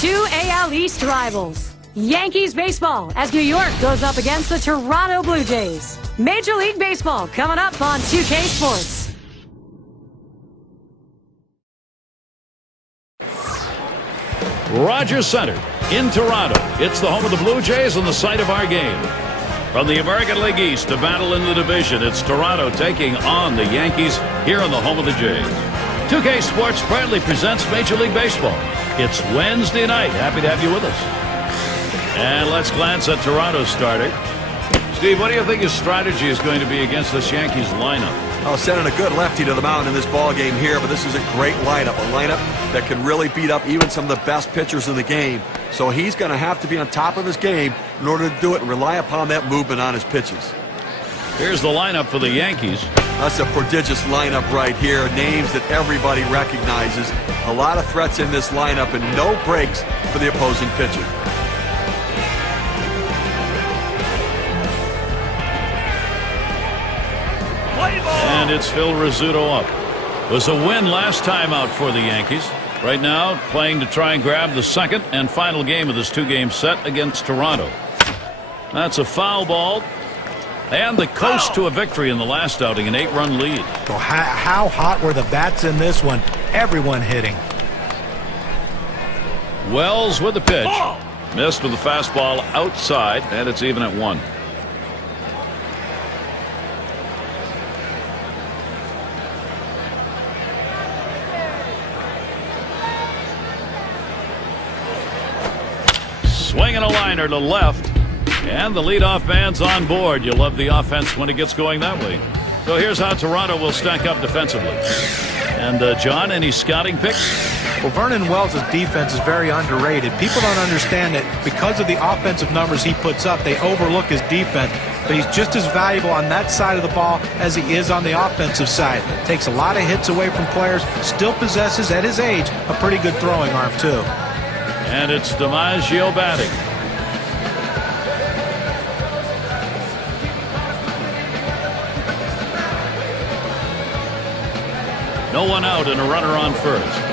Two AL East rivals. Yankees baseball as New York goes up against the Toronto Blue Jays. Major League Baseball coming up on 2K Sports. Rogers Center in Toronto. It's the home of the Blue Jays and the site of our game. From the American League East to battle in the division, it's Toronto taking on the Yankees here in the home of the Jays. 2K Sports proudly presents Major League Baseball. It's Wednesday night. Happy to have you with us. And let's glance at Toronto's starter. Steve, what do you think his strategy is going to be against this Yankees lineup? Oh, sending a good lefty to the mound in this ball game here, but this is a great lineup, a lineup that can really beat up even some of the best pitchers in the game. So he's going to have to be on top of his game in order to do it and rely upon that movement on his pitches. Here's the lineup for the Yankees. That's a prodigious lineup right here. Names that everybody recognizes. A lot of threats in this lineup and no breaks for the opposing pitcher. And it's Phil Rizzuto up. It was a win last time out for the Yankees. Right now playing to try and grab the second and final game of this two-game set against Toronto. That's a foul ball. And the coast to a victory in the last outing, an 8-run lead. Well, how hot were the bats in this one? Everyone hitting. Wells with the pitch. Missed with the fastball outside, and it's even at 1. Swinging a liner to left, and the leadoff man's on board. You love the offense when it gets going that way. So here's how Toronto will stack up defensively. And John, any scouting picks? Well, Vernon Wells' defense is very underrated. People don't understand that because of the offensive numbers he puts up, they overlook his defense. But he's just as valuable on that side of the ball as he is on the offensive side. Takes a lot of hits away from players. Still possesses, at his age, a pretty good throwing arm, too. And it's DiMaggio batting. No one out and a runner on first.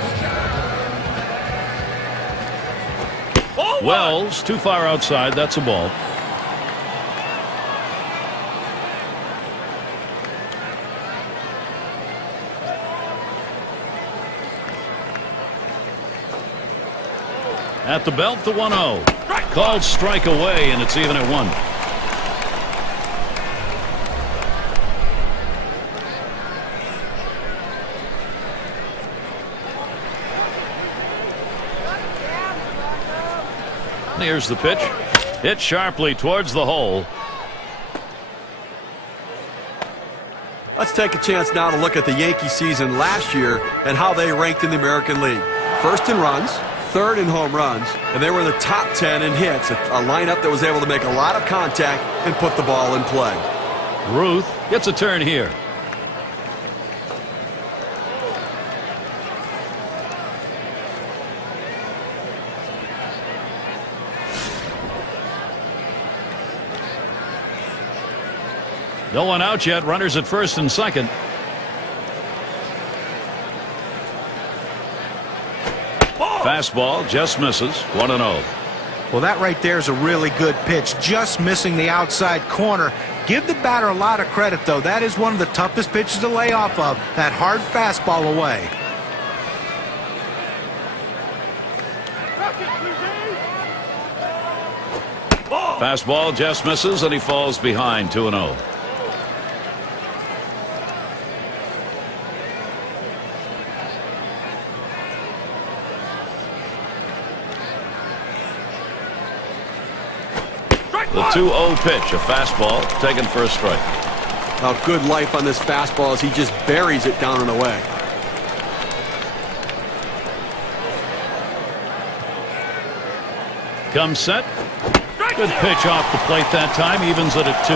Wells too far outside. That's a ball. At the belt, the 1-0. Called strike away, and it's even at 1. Here's the pitch. Hit sharply towards the hole. Let's take a chance now to look at the Yankee season last year and how they ranked in the American League. First in runs, third in home runs, and they were in the top 10 in hits. A lineup that was able to make a lot of contact and put the ball in play. Ruth gets a turn here. No one out yet. Runners at first and second. Fastball just misses. 1-0. Well, that right there is a really good pitch. Just missing the outside corner. Give the batter a lot of credit, though. That is one of the toughest pitches to lay off of. That hard fastball away. Fastball just misses, and he falls behind. 2-0. The 2-0 pitch, a fastball taken for a strike. A good life on this fastball as he just buries it down and away. Comes set. Good pitch off the plate that time. Evens it at 2.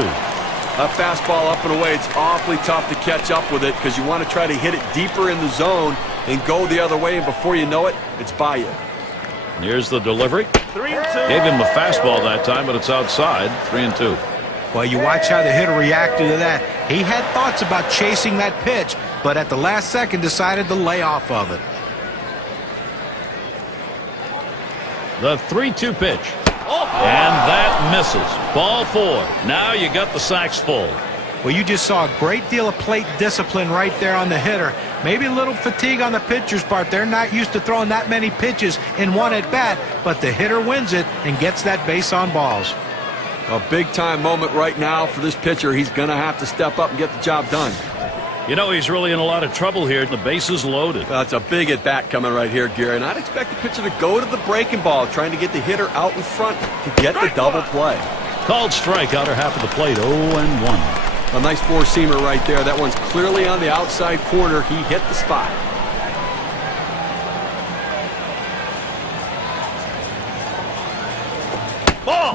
A fastball up and away. It's awfully tough to catch up with it because you want to try to hit it deeper in the zone and go the other way, and before you know it, it's by you. Here's the delivery. 3-2. Gave him a fastball that time, but it's outside. 3-2. Well, you watch how the hitter reacted to that. He had thoughts about chasing that pitch, but at the last second decided to lay off of it. The 3-2 pitch. And that misses. Ball 4. Now you got the sacks full. Well, you just saw a great deal of plate discipline right there on the hitter. Maybe a little fatigue on the pitcher's part. They're not used to throwing that many pitches in one at bat, but the hitter wins it and gets that base on balls. A big-time moment right now for this pitcher. He's going to have to step up and get the job done. You know, he's really in a lot of trouble here. The base is loaded. That's a big at-bat coming right here, Gary. And I'd expect the pitcher to go to the breaking ball, trying to get the hitter out in front to get the double play. Called strike, outer half of the plate, 0-1. A nice four-seamer right there. That one's clearly on the outside corner. He hit the spot.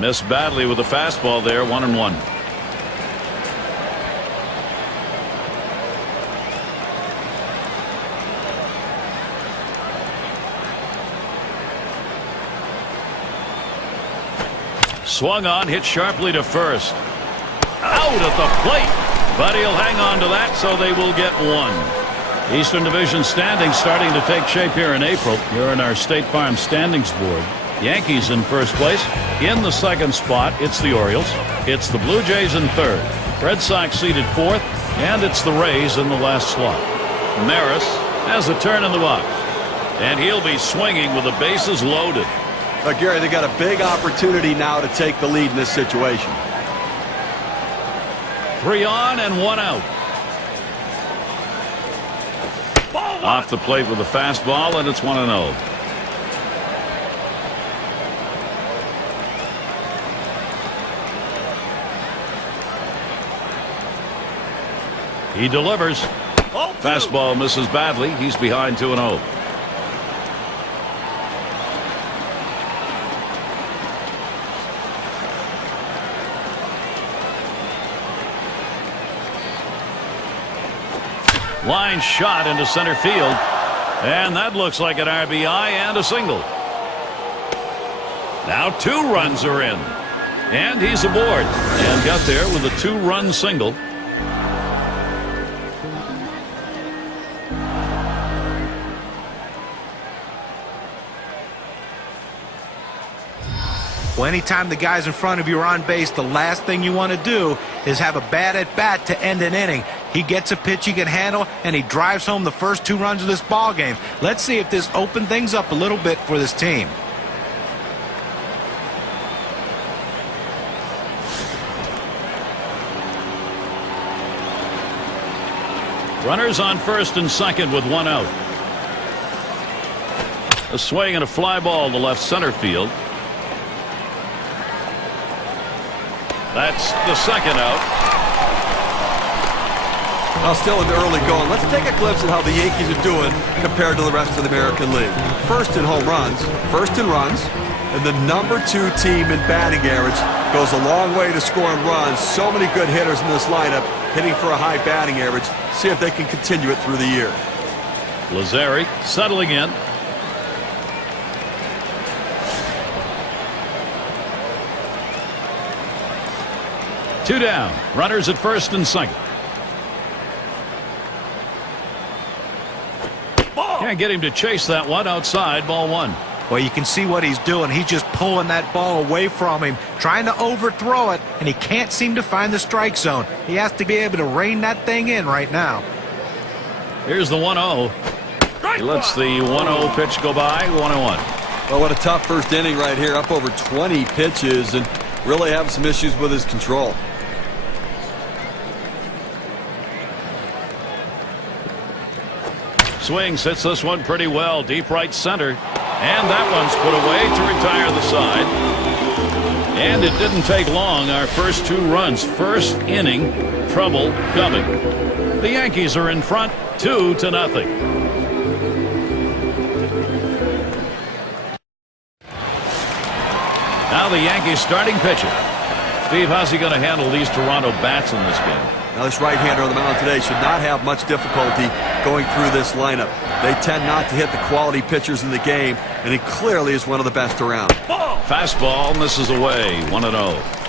Missed badly with the fastball there, 1-1. Swung on, hit sharply to first. Out at the plate, but he'll hang on to that, so they will get one. Eastern Division standings starting to take shape here in April. Here in our State Farm standings board. Yankees in first place. In the second spot, it's the Orioles. It's the Blue Jays in third. Red Sox seated fourth, and it's the Rays in the last slot. Maris has a turn in the box, and he'll be swinging with the bases loaded. Gary, they got a big opportunity now to take the lead in this situation. 3 on and 1 out. Off the plate with a fastball, and it's 1-0. He delivers. Fastball misses badly. He's behind 2-0. Line shot into center field, and that looks like an RBI and a single. Now 2 runs are in, and he's aboard and got there with a 2-run single. Well, anytime the guys in front of you are on base, the last thing you want to do is have a bad at-bat to end an inning. He gets a pitch he can handle, and he drives home the first 2 runs of this ball game. Let's see if this opens things up a little bit for this team. Runners on first and second with 1 out. A swing and a fly ball to left center field. That's the second out. Well, still in the early going. Let's take a glimpse at how the Yankees are doing compared to the rest of the American League. First in home runs, first in runs, and the #2 team in batting average. Goes a long way to scoring runs. So many good hitters in this lineup, hitting for a high batting average. See if they can continue it through the year. Lazzari settling in. Two down. Runners at first and second. Can't get him to chase that one outside. Ball 1. Well, you can see what he's doing. He's just pulling that ball away from him, trying to overthrow it, and he can't seem to find the strike zone. He has to be able to rein that thing in right now. Here's the 1-0. He lets the 1-0 pitch go by. 1-1. Well, what a tough first inning right here. Up over 20 pitches and really having some issues with his control. Swings, hits this one pretty well, deep right center, and that one's put away to retire the side. And it didn't take long. Our first 2 runs, first inning, trouble coming. The Yankees are in front 2-0. Now the Yankees starting pitcher. Steve, how's he going to handle these Toronto bats in this game? Now this right-hander on the mound today should not have much difficulty going through this lineup. They tend not to hit the quality pitchers in the game, and he clearly is one of the best around. Fastball misses away. 1-0.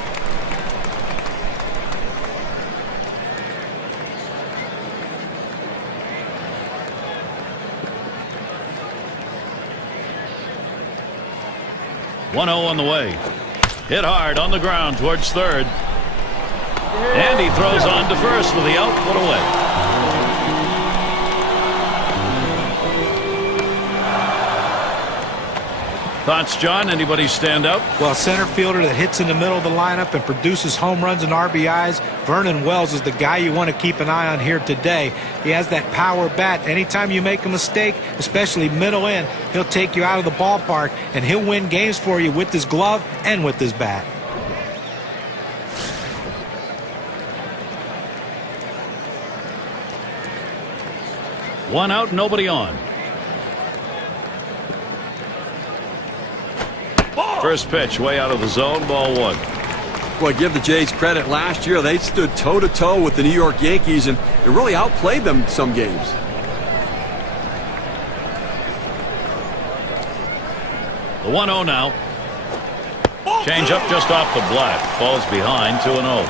1-0 on the way. Hit hard on the ground towards third. And he throws on to first for the out. Put away. Thoughts, John? Anybody stand out? Well, center fielder that hits in the middle of the lineup and produces home runs and RBIs, Vernon Wells is the guy you want to keep an eye on here today. He has that power bat. Anytime you make a mistake, especially middle in, he'll take you out of the ballpark, and he'll win games for you with his glove and with his bat. One out, nobody on. First pitch way out of the zone, ball one. Well, give the Jays credit. Last year they stood toe-to-toe with the New York Yankees and it really outplayed them some games. The 1-0 now. Change up just off the black. Falls behind 2-0.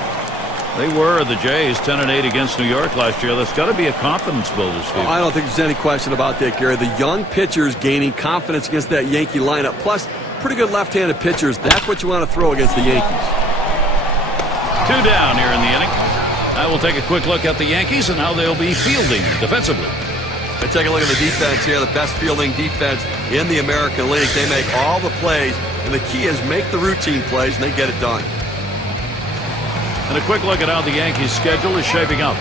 They were, the Jays, 10-8 against New York last year. That's got to be a confidence builder, Steve. I don't think there's any question about that, Gary. The young pitchers gaining confidence against that Yankee lineup. Plus, pretty good left-handed pitchers. That's what you want to throw against the Yankees. 2 down here in the inning. I will take a quick look at the Yankees and how they'll be fielding defensively. And take a look at the defense here. The best fielding defense in the American League. They make all the plays, and the key is make the routine plays, and they get it done. And a quick look at how the Yankees' schedule is shaping up.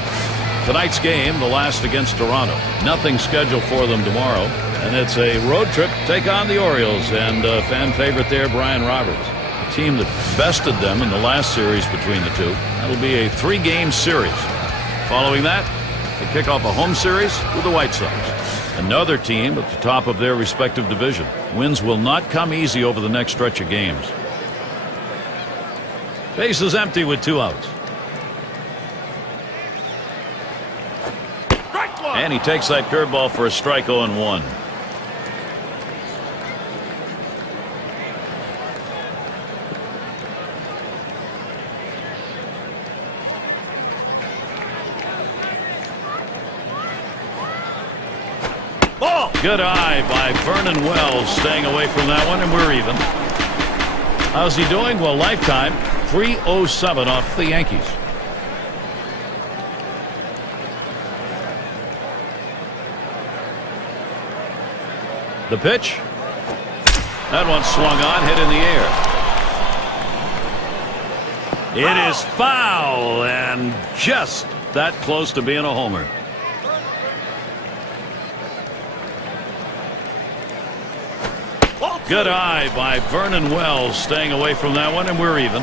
Tonight's game, the last against Toronto. Nothing scheduled for them tomorrow. And it's a road trip to take on the Orioles. And fan favorite there, Brian Roberts. A team that bested them in the last series between the two. That'll be a 3-game series. Following that, they kick off a home series with the White Sox. Another team at the top of their respective division. Wins will not come easy over the next stretch of games. Base is empty with 2 outs. And he takes that curveball for a strike. 0-1. Good eye by Vernon Wells, staying away from that one, and we're even. How's he doing? Well, lifetime 307 off the Yankees. The pitch. That one swung on, hit in the air. It is foul, and just that close to being a homer. Good eye by Vernon Wells, staying away from that one, and we're even.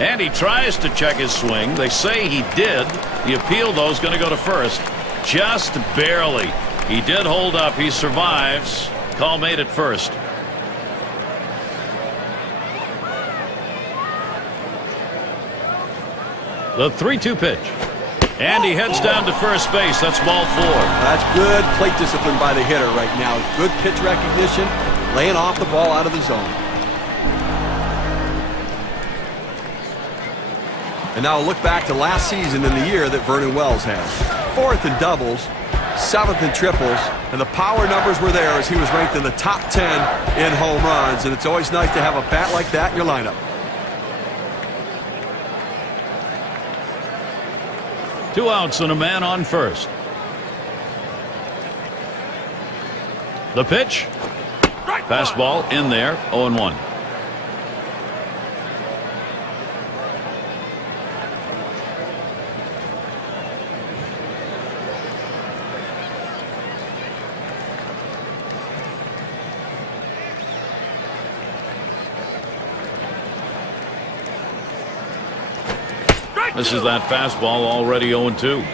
And he tries to check his swing. They say he did. The appeal, though, is going to go to first. Just barely. He did hold up. He survives. Call made at first. The 3-2 pitch. And he heads down to first base. That's ball 4. That's good plate discipline by the hitter right now. Good pitch recognition, laying off the ball out of the zone. And now look back to last season in the year that Vernon Wells had. 4th in doubles, 7th in triples, and the power numbers were there as he was ranked in the top 10 in home runs. And it's always nice to have a bat like that in your lineup. 2 outs and a man on first. The pitch. Fastball in there. 0-1. This is that fastball, already 0-2.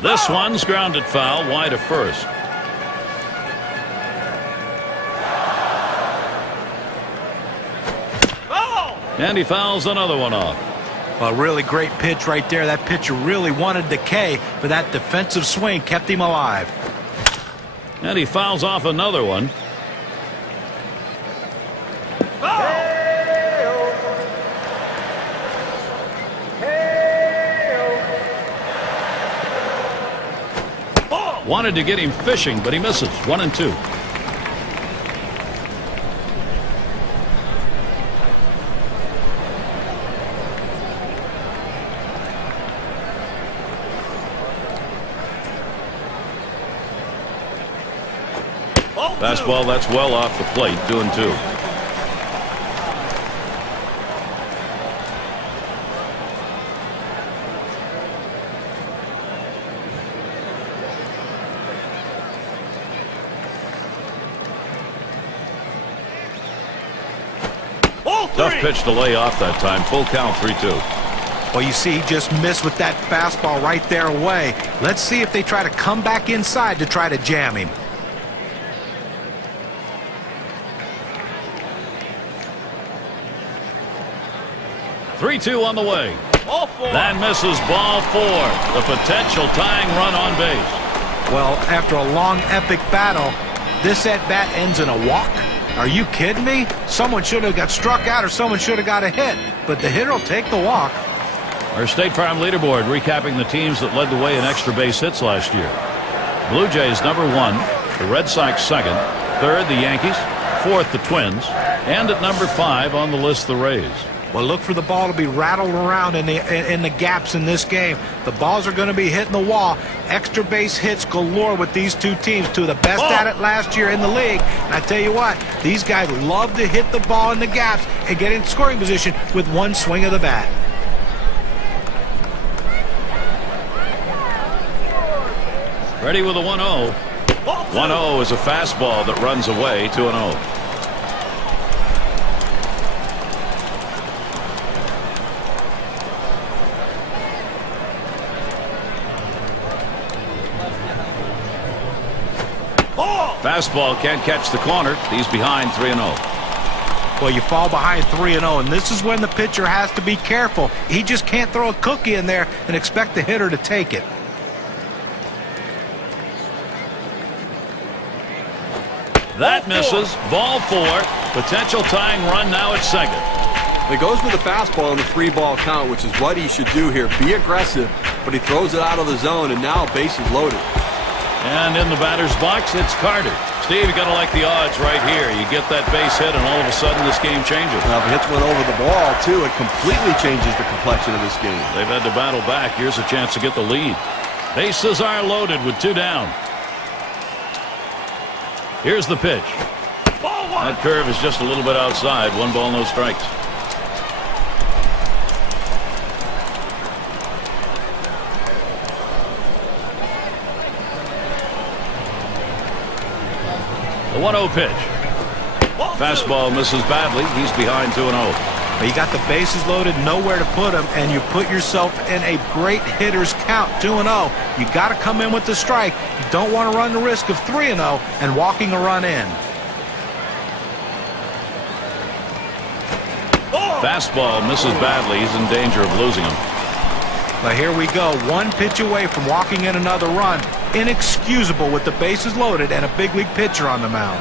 This one's grounded foul, wide of first. And he fouls another one off. A really great pitch right there. That pitcher really wanted the K, but that defensive swing kept him alive. And he fouls off another one. Wanted to get him fishing, but he misses. 1-2. Fastball, that's well off the plate, 2-2. Tough pitch to lay off that time. Full count, 3-2. Well, you see, he just missed with that fastball right there away. Let's see if they try to come back inside to try to jam him. 3-2 on the way. That misses, ball 4. The potential tying run on base. Well, after a long, epic battle, this at-bat ends in a walk. Are you kidding me? Someone should have got struck out or someone should have got a hit. But the hitter will take the walk. Our State Farm leaderboard recapping the teams that led the way in extra base hits last year. Blue Jays number 1, the Red Sox second, third the Yankees, fourth the Twins, and at number 5 on the list the Rays. Well, look for the ball to be rattled around in the gaps in this game. The balls are going to be hitting the wall. Extra base hits galore with these two teams, two of the best at it last year in the league. And I tell you what, these guys love to hit the ball in the gaps and get in scoring position with one swing of the bat. Ready with a 1-0. 1-0 is a fastball that runs away, 2-0. Fastball can't catch the corner. He's behind 3-0. Well, you fall behind 3-0, and this is when the pitcher has to be careful. He just can't throw a cookie in there and expect the hitter to take it. That misses. Ball 4. Potential tying run now at second. He goes with the fastball in the 3-ball count, which is what he should do here. Be aggressive, but he throws it out of the zone, and now base is loaded. And in the batter's box, it's Carter. Steve, you got to like the odds right here. You get that base hit, and all of a sudden this game changes. Well, if he hits one over the ball, too, it completely changes the complexion of this game. They've had to battle back. Here's a chance to get the lead. Bases are loaded with 2 down. Here's the pitch. That curve is just a little bit outside. 1 ball, no strikes. The 1-0 pitch. Fastball misses badly. He's behind 2-0. You got the bases loaded, nowhere to put them, and you put yourself in a great hitter's count, 2-0. You got to come in with the strike. You don't want to run the risk of 3-0 and walking a run in. Fastball misses badly. He's in danger of losing him. But here we go, 1 pitch away from walking in another run. Inexcusable with the bases loaded and a big league pitcher on the mound.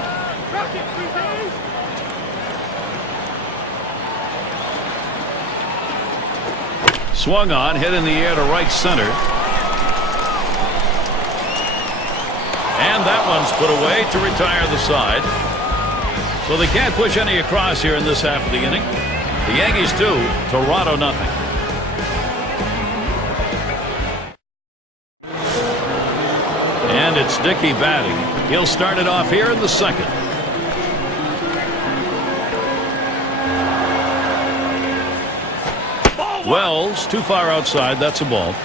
Swung on, hit in the air to right center. And that one's put away to retire the side. So they can't push any across here in this half of the inning. The Yankees 2, Toronto nothing. And it's Dickey batting. He'll start it off here in the second. Wells too far outside. That's a ball.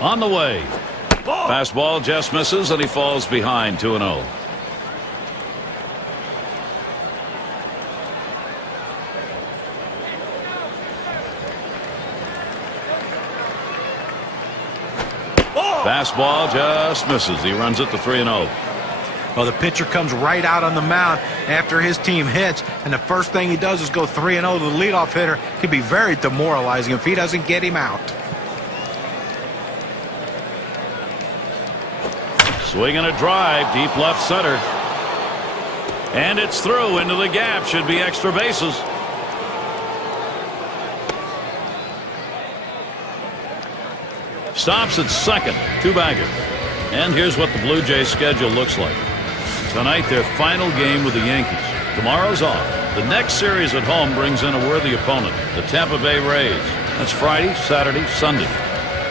On the way. Fastball just misses and he falls behind 2-0. Fastball just misses. He runs it to 3-0. Well, the pitcher comes right out on the mound after his team hits, and the first thing he does is go 3-0 to the leadoff hitter. Could be very demoralizing if he doesn't get him out. Swinging a drive, deep left center. And it's through into the gap. Should be extra bases. Stops at second. Two-bagger. And here's what the Blue Jays schedule looks like. Tonight, their final game with the Yankees. Tomorrow's off. The next series at home brings in a worthy opponent, the Tampa Bay Rays. That's Friday, Saturday, Sunday.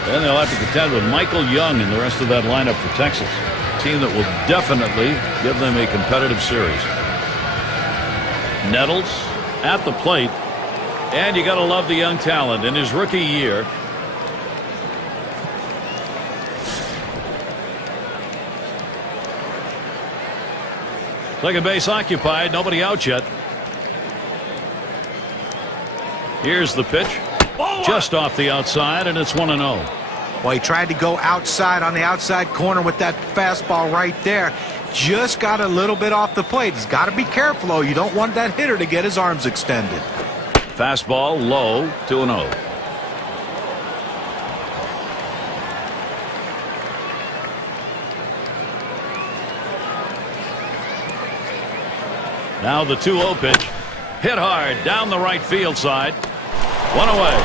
Then they'll have to contend with Michael Young and the rest of that lineup for Texas. A team that will definitely give them a competitive series. Nettles at the plate. And you got to love the young talent in his rookie year. Second base occupied. Nobody out yet. Here's the pitch. Just off the outside, and it's 1-0. Well, he tried to go outside on the outside corner with that fastball right there. Just got a little bit off the plate. He's got to be careful, though. You don't want that hitter to get his arms extended. Fastball low, 2-0. Now the 2-0 pitch. Hit hard down the right field side. One away.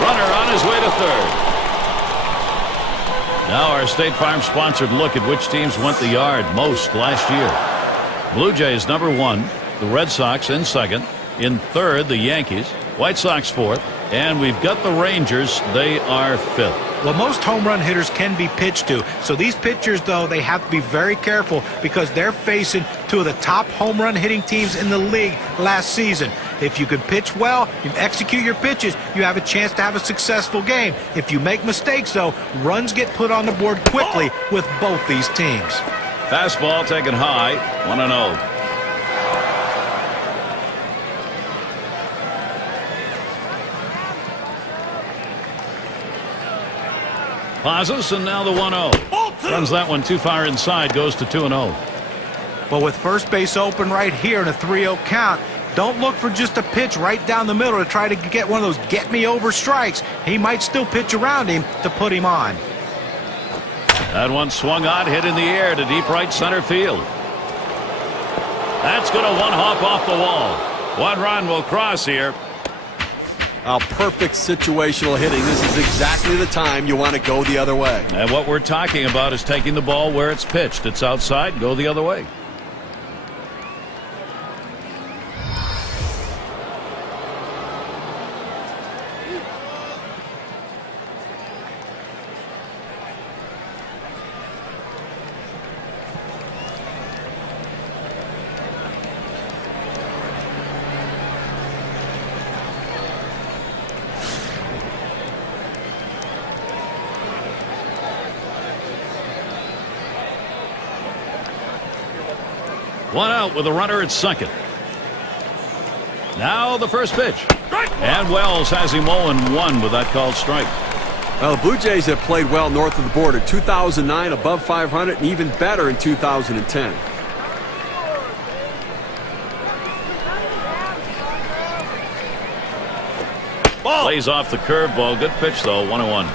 Runner on his way to third. Now our State Farm sponsored look at which teams went the yard most last year. Blue Jays #1. The Red Sox in second. In third, the Yankees. White Sox fourth. And we've got the Rangers. They are fifth. Well, most home run hitters can be pitched to. So these pitchers, though, they have to be very careful because they're facing two of the top home run hitting teams in the league last season. If you can pitch well, you execute your pitches, you have a chance to have a successful game. If you make mistakes, though, runs get put on the board quickly with both these teams. Fastball taken high, 1-0. Pauses, and now the 1-0. Runs that one too far inside, goes to 2-0. Well, with first base open right here in a 3-0 count, don't look for just a pitch right down the middle to try to get one of those get-me-over strikes. He might still pitch around him to put him on. That one swung on, hit in the air to deep right center field. That's going to one-hop off the wall. One run will cross here. Perfect situational hitting. This is exactly the time you want to go the other way. And what we're talking about is taking the ball where it's pitched. It's outside, go the other way. One out with a runner at second. Now the first pitch. And Wells has him 0-1 with that called strike. Well, the Blue Jays have played well north of the border. 2009 above 500 and even better in 2010. Plays off the curveball. Good pitch, though. 1-1.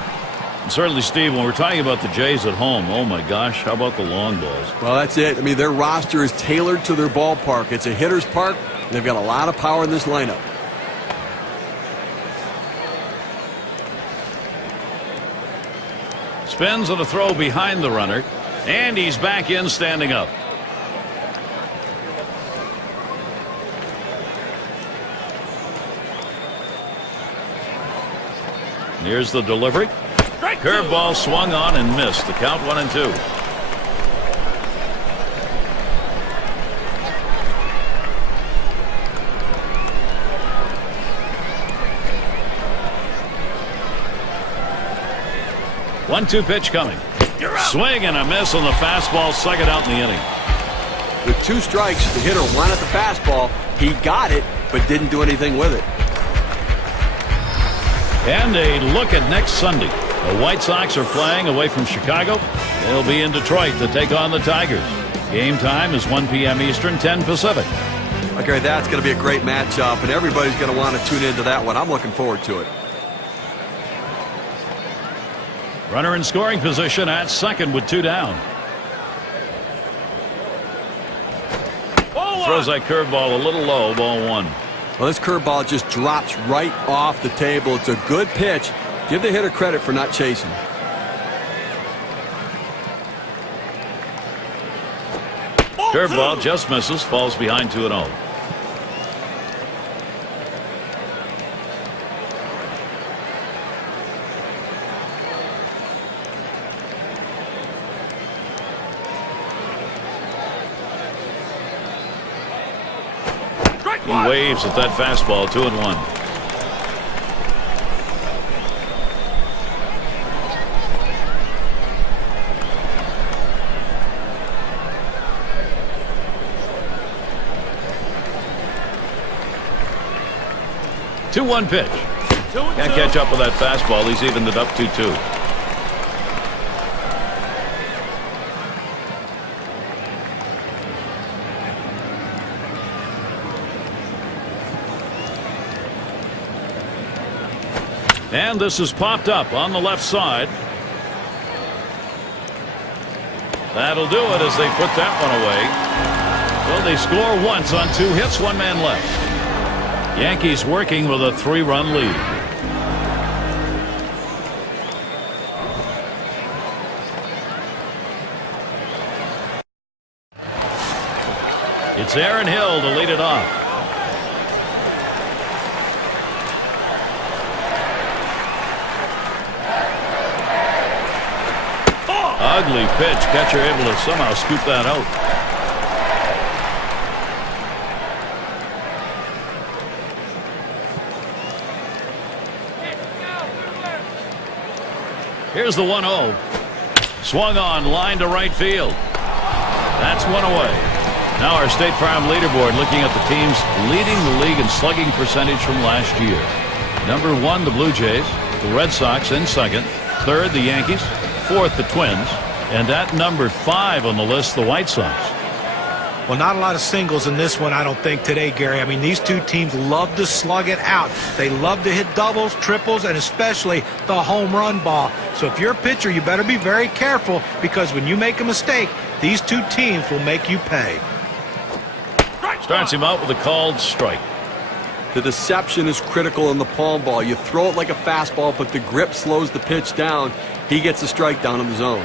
And certainly, Steve, when we're talking about the Jays at home, oh my gosh, how about the long balls? Well, that's it. I mean, their roster is tailored to their ballpark. It's a hitter's park. They've got a lot of power in this lineup. Spins on a throw behind the runner. And he's back in standing up. Here's the delivery. Curveball swung on and missed. The count 1-2. One-two pitch coming. Swing and a miss on the fastball. Second out in the inning. With 2 strikes, the hitter wanted the fastball. He got it, but didn't do anything with it. And a look at next Sunday. The White Sox are playing away from Chicago. They'll be in Detroit to take on the Tigers. Game time is 1 p.m. Eastern, 10 Pacific. Okay, that's going to be a great matchup, and everybody's going to want to tune into that one. I'm looking forward to it. Runner in scoring position at second with 2 down. Throws that curveball a little low, ball 1. Well, this curveball just drops right off the table. It's a good pitch. Give the hitter credit for not chasing. Curveball just misses, falls behind 2-0. He waves at that fastball, 2-1. Two-one pitch. Can't catch up with that fastball. He's evened it up 2-2. And this is popped up on the left side. That'll do it as they put that one away. Well, they score once on 2 hits, 1 man left. Yankees working with a 3-run lead. It's Aaron Hill to lead it off. Ugly pitch. Catcher able to somehow scoop that out. Here's the 1-0. Swung on, line to right field. That's one away. Now our State Farm leaderboard looking at the teams leading the league in slugging percentage from last year. Number 1, the Blue Jays. The Red Sox in second. Third, the Yankees. Fourth, the Twins. And at number 5 on the list, the White Sox. Well, not a lot of singles in this one, I don't think, today, Gary. I mean, these two teams love to slug it out. They love to hit doubles, triples, and especially the home run ball. So if you're a pitcher, you better be very careful, because when you make a mistake, these two teams will make you pay. Starts him out with a called strike. The deception is critical in the palm ball. You throw it like a fastball, but the grip slows the pitch down. He gets a strike down in the zone.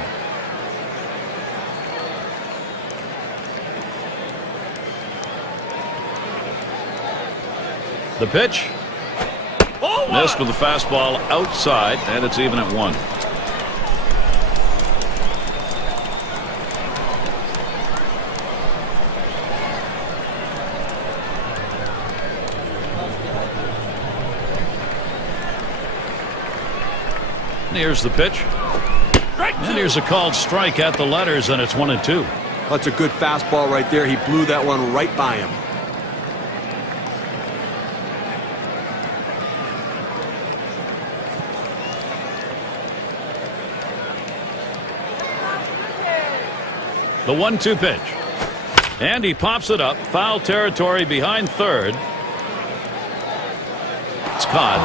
The pitch. Missed with the fastball outside, and it's even at 1. And here's the pitch. And here's a called strike at the letters, and it's 1-2. That's a good fastball right there. He blew that one right by him. The 1-2 pitch. And he pops it up. Foul territory behind third. It's caught.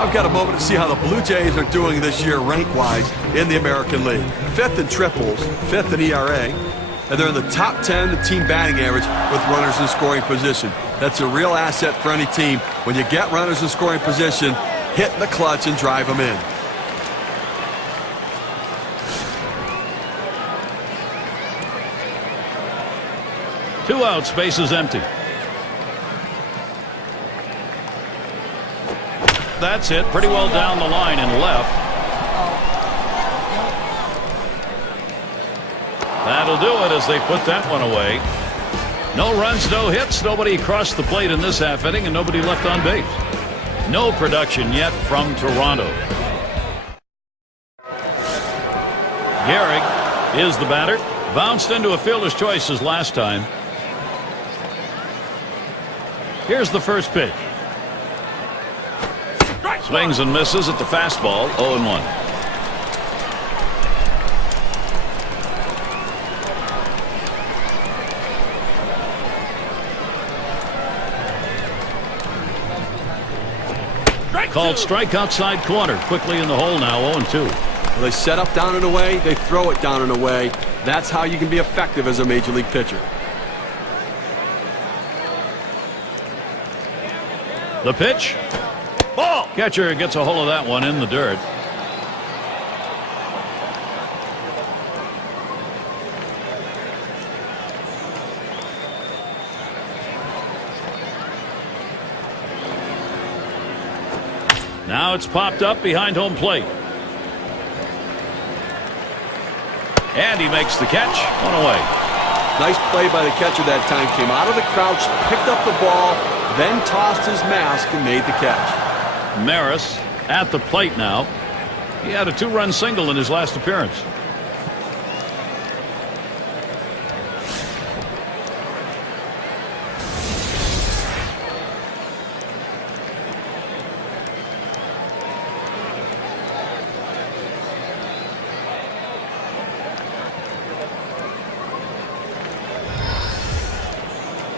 I've got a moment to see how the Blue Jays are doing this year rank-wise in the American League. 5th in triples, 5th in ERA, and they're in the top 10 in team batting average with runners in scoring position. That's a real asset for any team. When you get runners in scoring position, hit the clutch and drive them in. Two outs, bases empty. That's it. Pretty well down the line and left. That'll do it as they put that one away. No runs, no hits. Nobody crossed the plate in this half inning, and nobody left on base. No production yet from Toronto. Gehrig is the batter. Bounced into a fielder's choice as last time. Here's the first pitch. Swings and misses at the fastball, 0-1. Called strike outside corner. Quickly in the hole now, 0-2. Well, they set up down and away. They throw it down and away. That's how you can be effective as a major league pitcher. The pitch. Ball. Catcher gets a hold of that one in the dirt. Now it's popped up behind home plate. And he makes the catch. One away. Nice play by the catcher that time. Came out of the crouch, picked up the ball, then tossed his mask and made the catch. Maris at the plate now. He had a 2-run single in his last appearance.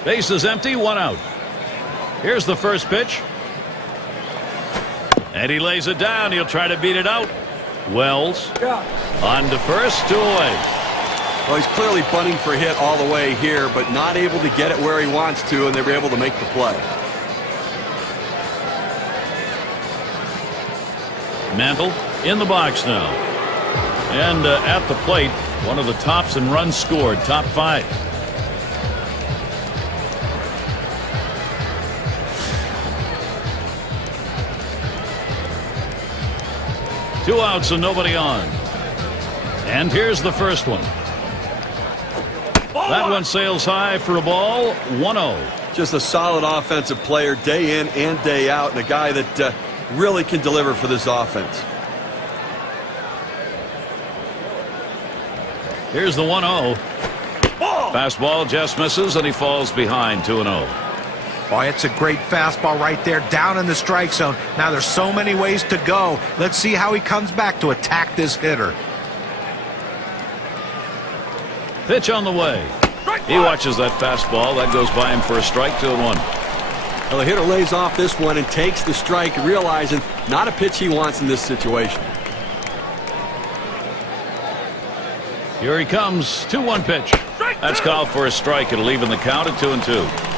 Base is empty, 1 out. Here's the first pitch. And he lays it down. He'll try to beat it out. Wells on to first, 2 away. Well, he's clearly bunting for a hit all the way here, but not able to get it where he wants to, and they were able to make the play. Mantle in the box now. And at the plate, one of the tops in runs scored, top 5. Two outs and nobody on. And here's the first one. That one sails high for a ball. 1-0. Just a solid offensive player day in and day out, and a guy that really can deliver for this offense. Here's the 1-0. Fastball just misses, and he falls behind 2-0. Boy, it's a great fastball right there down in the strike zone. Now there's so many ways to go. Let's see how he comes back to attack this hitter. Pitch on the way. He watches that fastball. That goes by him for a strike, 2-1. Well, the hitter lays off this one and takes the strike, realizing not a pitch he wants in this situation. Here he comes. 2-1 pitch. That's called for a strike. It'll even the count at 2-2.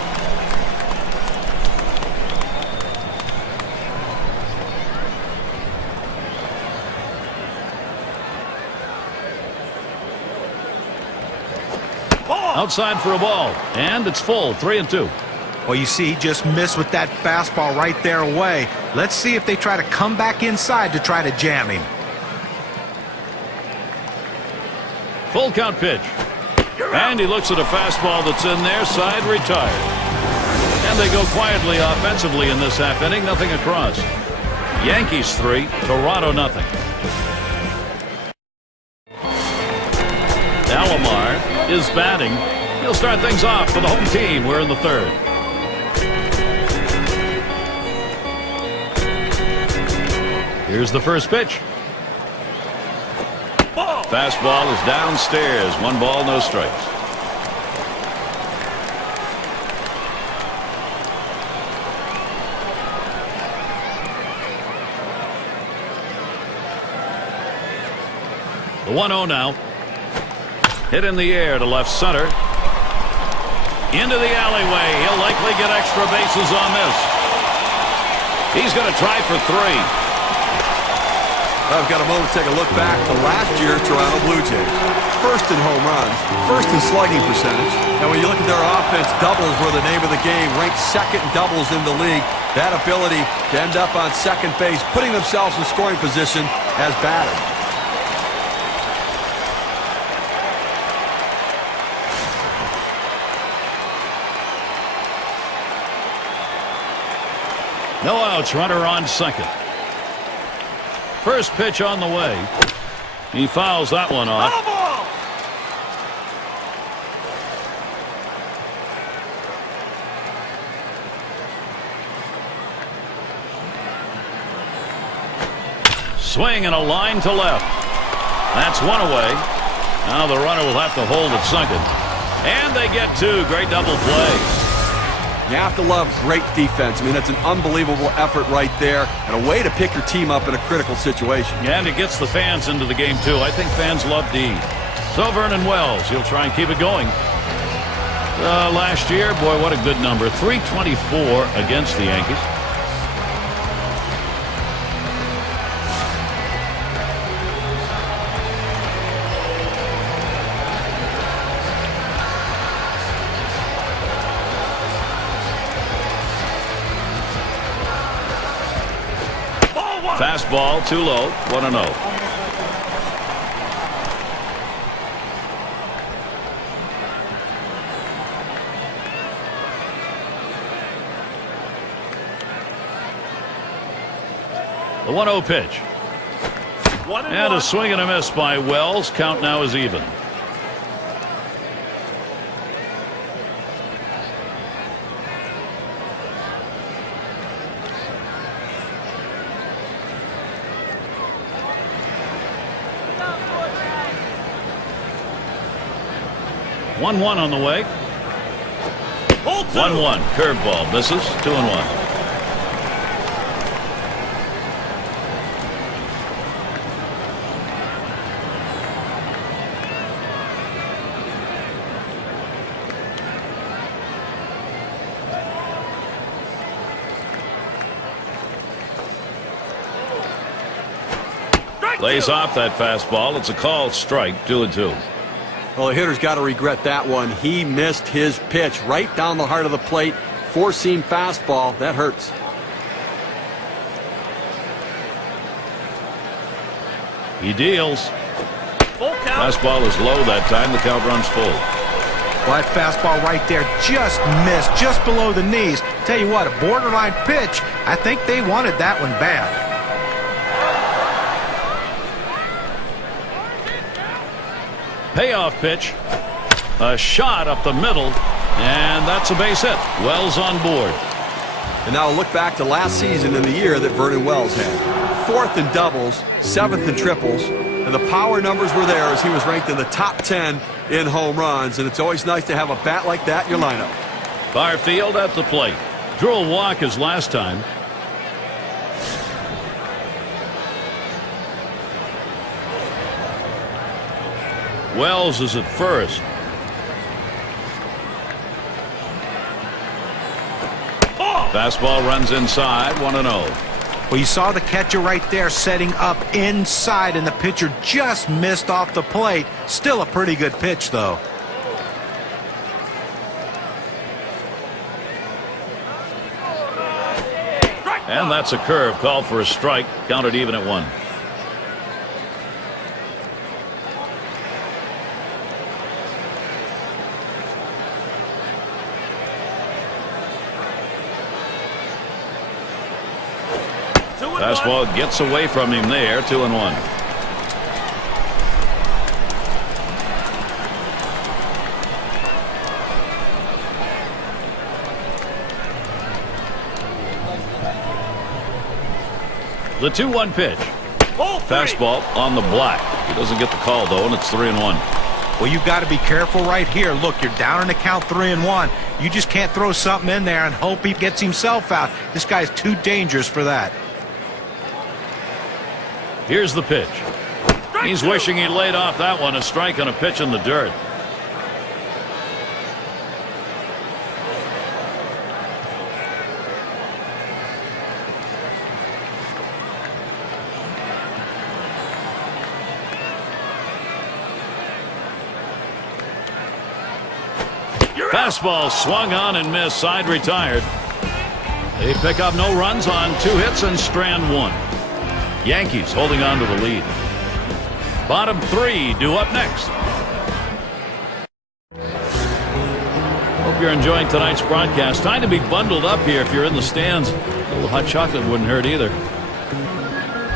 Outside for a ball, and it's full, 3-2. Well, you see, he just missed with that fastball right there away. Let's see if they try to come back inside to try to jam him. Full count pitch. And he looks at a fastball that's in there, side retired. And they go quietly offensively in this half inning, nothing across. Yankees 3, Toronto nothing. Alomar is batting. He'll start things off for the home team. We're in the third. Here's the first pitch. Fastball is downstairs. 1 ball, no strikes. The 1-0 now. Hit in the air to left center. Into the alleyway. He'll likely get extra bases on this. He's going to try for 3. I've got a moment to take a look back to last year's Toronto Blue Jays. First in home runs, first in slugging percentage. And when you look at their offense, doubles were the name of the game. Ranked second in doubles in the league. That ability to end up on second base, putting themselves in scoring position as batters. No outs, runner on second. First pitch on the way. He fouls that one off. Swing and a line to left. That's 1 away. Now the runner will have to hold at second. And they get 2. Great double play. You have to love great defense. I mean, that's an unbelievable effort right there and a way to pick your team up in a critical situation. Yeah, and it gets the fans into the game, too. I think fans love D. So Vernon Wells, he'll try and keep it going. Last year, boy, what a good number. 324 against the Yankees. Fastball too low, 1-0. The 1-0 pitch. And a swing and a miss by Wells. Count now is even. One on the way. 1-1. Curveball misses. 2-1. Lays off that fastball. It's a called strike. 2-2. Well, the hitter's got to regret that one. He missed his pitch right down the heart of the plate. Four-seam fastball. That hurts. He deals. Fastball is low that time. The count runs full. Well, that fastball right there just missed, just below the knees. Tell you what, a borderline pitch. I think they wanted that one bad. Payoff pitch. A shot up the middle, and that's a base hit. Wells on board. And now look back to last season in the year that Vernon Wells had. 4th in doubles, 7th in triples, and the power numbers were there as he was ranked in the top 10 in home runs, and it's always nice to have a bat like that in your lineup. Far field at the plate. Drew a walk his last time. Wells is at first. Fastball runs inside. 1-0. Well, you saw the catcher right there setting up inside, and the pitcher just missed off the plate. Still a pretty good pitch, though. And that's a curve. Called for a strike. Counted even at 1. Fastball gets away from him there. 2-1. The 2-1 pitch. Fastball on the black. He doesn't get the call, though, and it's 3-1. Well, you've got to be careful right here. Look, you're down in the count 3-1. You just can't throw something in there and hope he gets himself out. This guy's too dangerous for that. Here's the pitch. He's wishing he laid off that one. A strike on a pitch in the dirt. Fastball swung on and missed. Side retired. They pick up no runs on 2 hits and strand 1. Yankees holding on to the lead. Bottom 3 due up next. Hope you're enjoying tonight's broadcast. Time to be bundled up here if you're in the stands. A little hot chocolate wouldn't hurt either.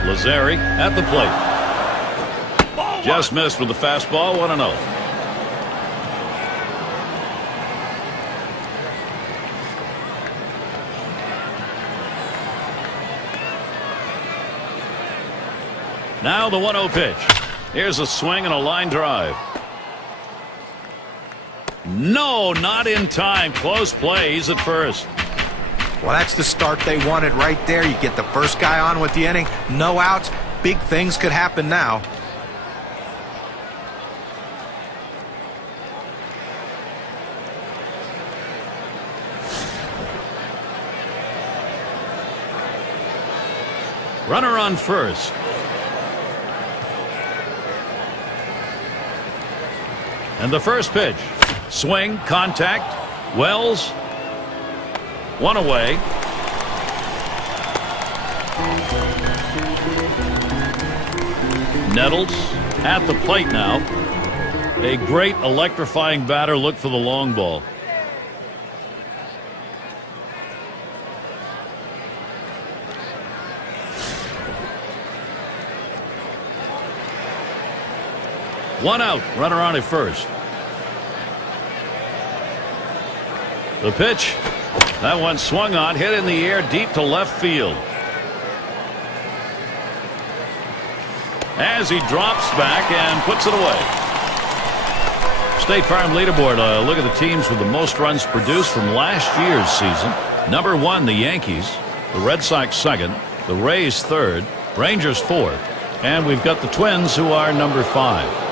Lazzari at the plate. Just missed with the fastball. 1-0. Now the 1-0 pitch. Here's a swing and a line drive. No, not in time. Close play. He's at first. Well, that's the start they wanted right there. You get the first guy on with the inning, no outs. Big things could happen now. Runner on first. And the first pitch. Swing, contact. Wells. One away. Nettles at the plate now. A great electrifying batter. Look for the long ball. One out, runner on at first. The pitch. That one swung on, hit in the air deep to left field. As he drops back and puts it away. State Farm leaderboard. Look at the teams with the most runs produced from last year's season. Number 1, the Yankees. The Red Sox second. The Rays third. Rangers fourth. And we've got the Twins, who are number 5.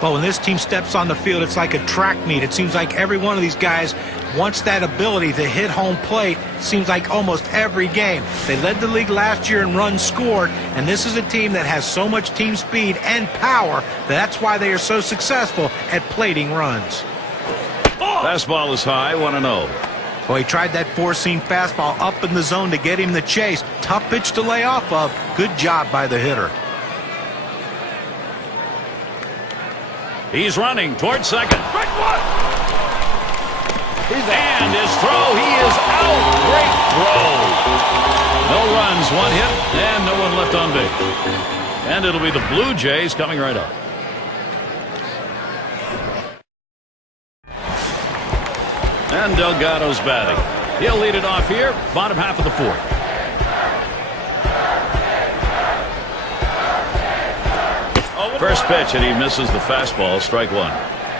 But when this team steps on the field, it's like a track meet. It seems like every one of these guys wants that ability to hit home plate. It seems like almost every game. They led the league last year in runs scored, and this is a team that has so much team speed and power that's why they are so successful at plating runs. Fastball is high, 1-0. Well, he tried that four-seam fastball up in the zone to get him the chase. Tough pitch to lay off of. Good job by the hitter. He's running towards second. And his throw, he is out. Great throw. No runs, 1 hit, and no one left on base. And it'll be the Blue Jays coming right up. And Delgado's batting. He'll lead it off here, bottom half of the 4th. First pitch, and he misses the fastball. Strike 1.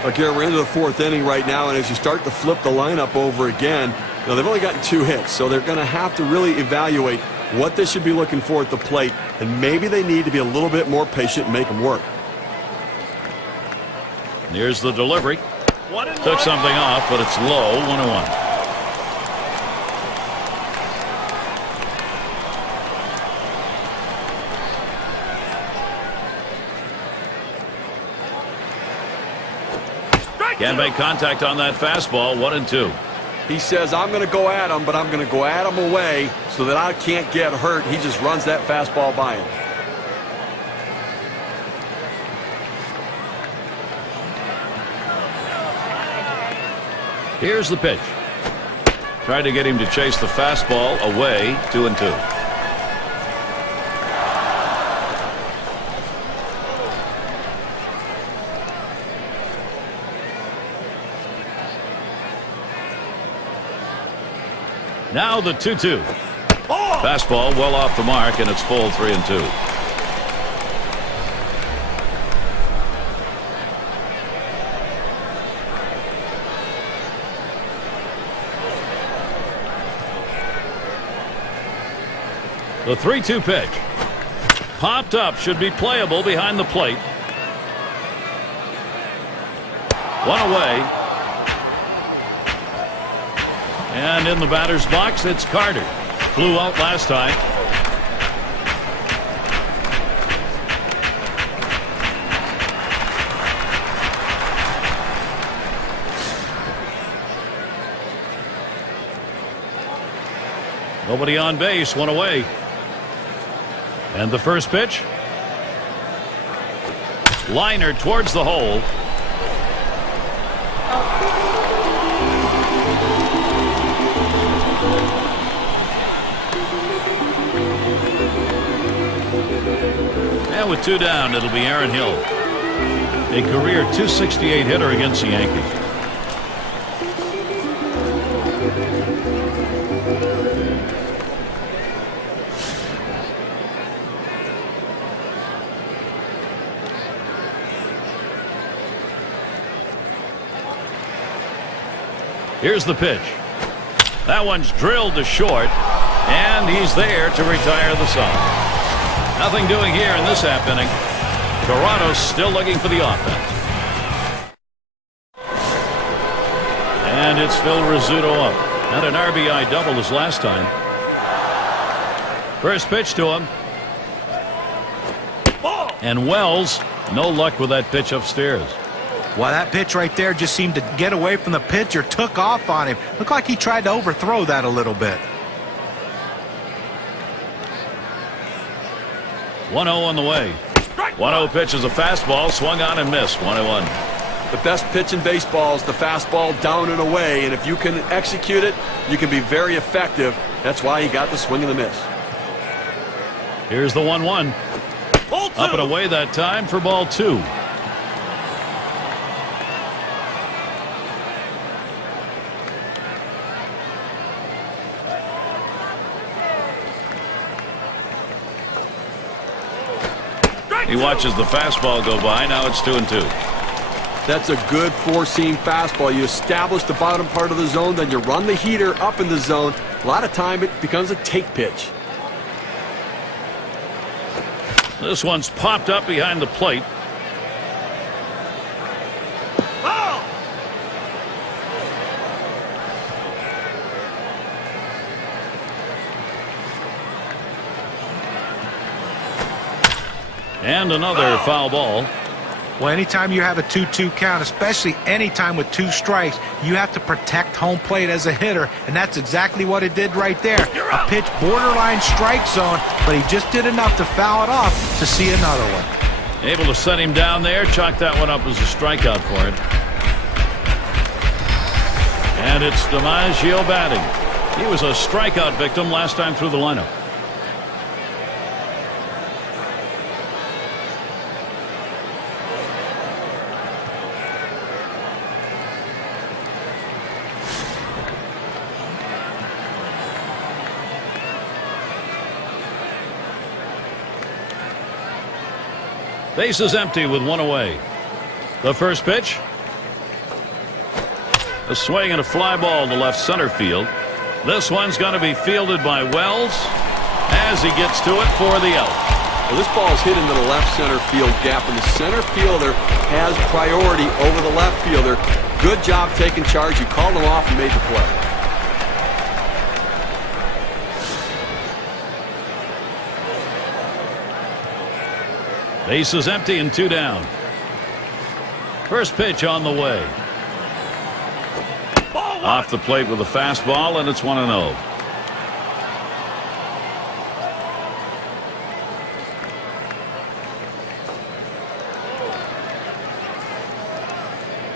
Look here, we're into the 4th inning right now, and as you start to flip the lineup over again, they've only gotten 2 hits, so they're going to have to really evaluate what they should be looking for at the plate, and maybe they need to be a little bit more patient and make them work. Here's the delivery. Took something off, but it's low. 1-1. Can't make contact on that fastball. 1-2. He says, I'm going to go at him, but I'm going to go at him away so that I can't get hurt. He just runs that fastball by him. Here's the pitch. Tried to get him to chase the fastball away. 2-2. Now the 2-2. Fastball well off the mark, and it's full. 3-2. The 3-2 pitch. Popped up. Should be playable behind the plate. 1 away. And in the batter's box, it's Carter. Flew out last time. Nobody on base. 1 away. And the first pitch. Liner towards the hole. And with 2 down, it'll be Aaron Hill. A career .268 hitter against the Yankees. Here's the pitch. That one's drilled to short, and he's there to retire the side. Nothing doing here in this half inning. Toronto's still looking for the offense. And it's Phil Rizzuto up. Had an RBI double his last time. First pitch to him. And Wells, no luck with that pitch upstairs. Well, that pitch right there just seemed to get away from the pitcher, took off on him. Looked like he tried to overthrow that a little bit. 1-0 on the way. 1-0 pitch is a fastball, swung on and missed. 1-1. The best pitch in baseball is the fastball down and away, and if you can execute it, you can be very effective. That's why he got the swing and the miss. Here's the 1-1. Up and away that time for ball 2. He watches the fastball go by. Now it's 2-2. That's a good four-seam fastball. You establish the bottom part of the zone, then you run the heater up in the zone. A lot of time it becomes a take pitch. This one's popped up behind the plate. And another foul ball. Well, anytime you have a 2-2 count, especially anytime with 2 strikes, you have to protect home plate as a hitter, and that's exactly what it did right there. A pitch borderline strike zone, but he just did enough to foul it off to see another one. Able to set him down there, chalk that one up as a strikeout for him. And it's DiMaggio batting. He was a strikeout victim last time through the lineup. Base is empty with 1 away. The first pitch. A swing and a fly ball to left center field. This one's going to be fielded by Wells as he gets to it for the out. Well, this ball is hit into the left center field gap, and the center fielder has priority over the left fielder. Good job taking charge. He called him off and made the play. Base is empty and 2 down. First pitch on the way. Off the plate with a fastball, and it's 1-0.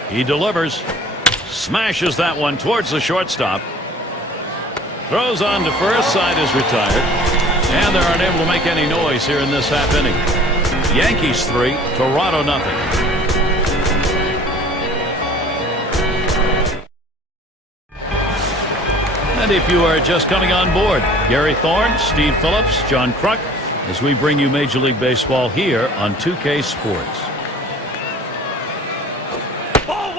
He delivers. Smashes that one towards the shortstop. Throws on to first. Side is retired. And they're unable to make any noise here in this half inning. Yankees 3, Toronto nothing. And if you are just coming on board, Gary Thorne, Steve Phillips, John Kruk, as we bring you Major League Baseball here on 2K Sports.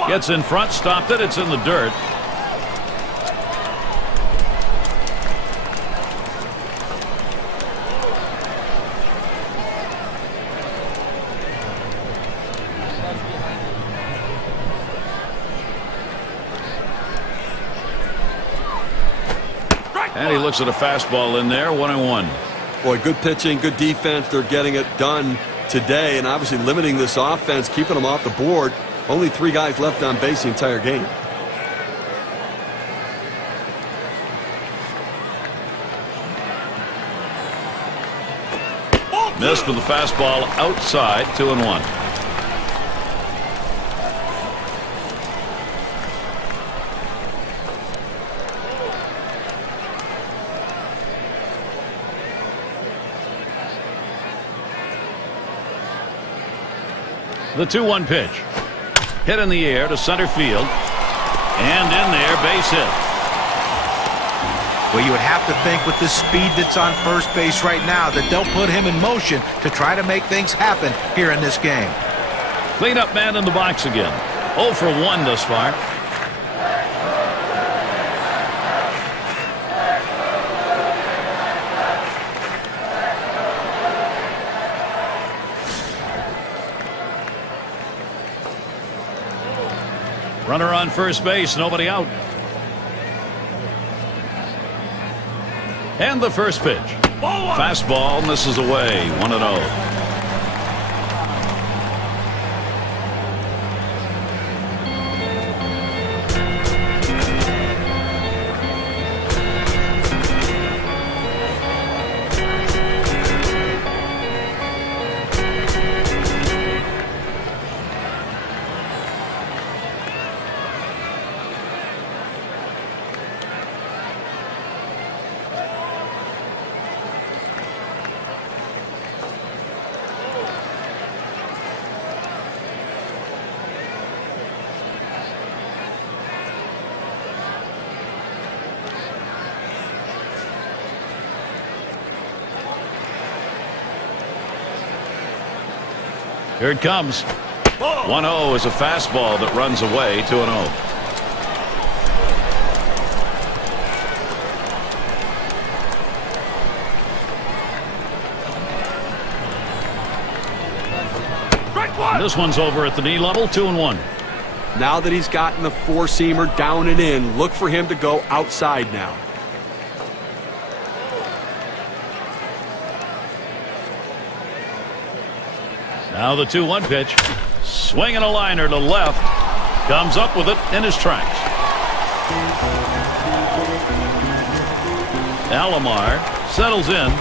Gets in front, stopped it, it's in the dirt. And he looks at a fastball in there, 1-1. Boy, good pitching, good defense. They're getting it done today, and obviously limiting this offense, keeping them off the board. Only 3 guys left on base the entire game. Missed with the fastball outside, 2-1. The 2-1 pitch. Hit in the air to center field. And in there, base hit. Well, you would have to think with the speed that's on first base right now that they'll put him in motion to try to make things happen here in this game. Cleanup man in the box again. 0 for 1 thus far. Runner on first base, nobody out. And the first pitch. Fastball misses away, 1-0. Here it comes. 1-0 is a fastball that runs away, 2-0. This one's over at the knee level, 2-1. Now that he's gotten the four-seamer down and in, look for him to go outside now. Now the 2-1 pitch. Swinging a liner to left. Comes up with it in his tracks. Alomar settles in.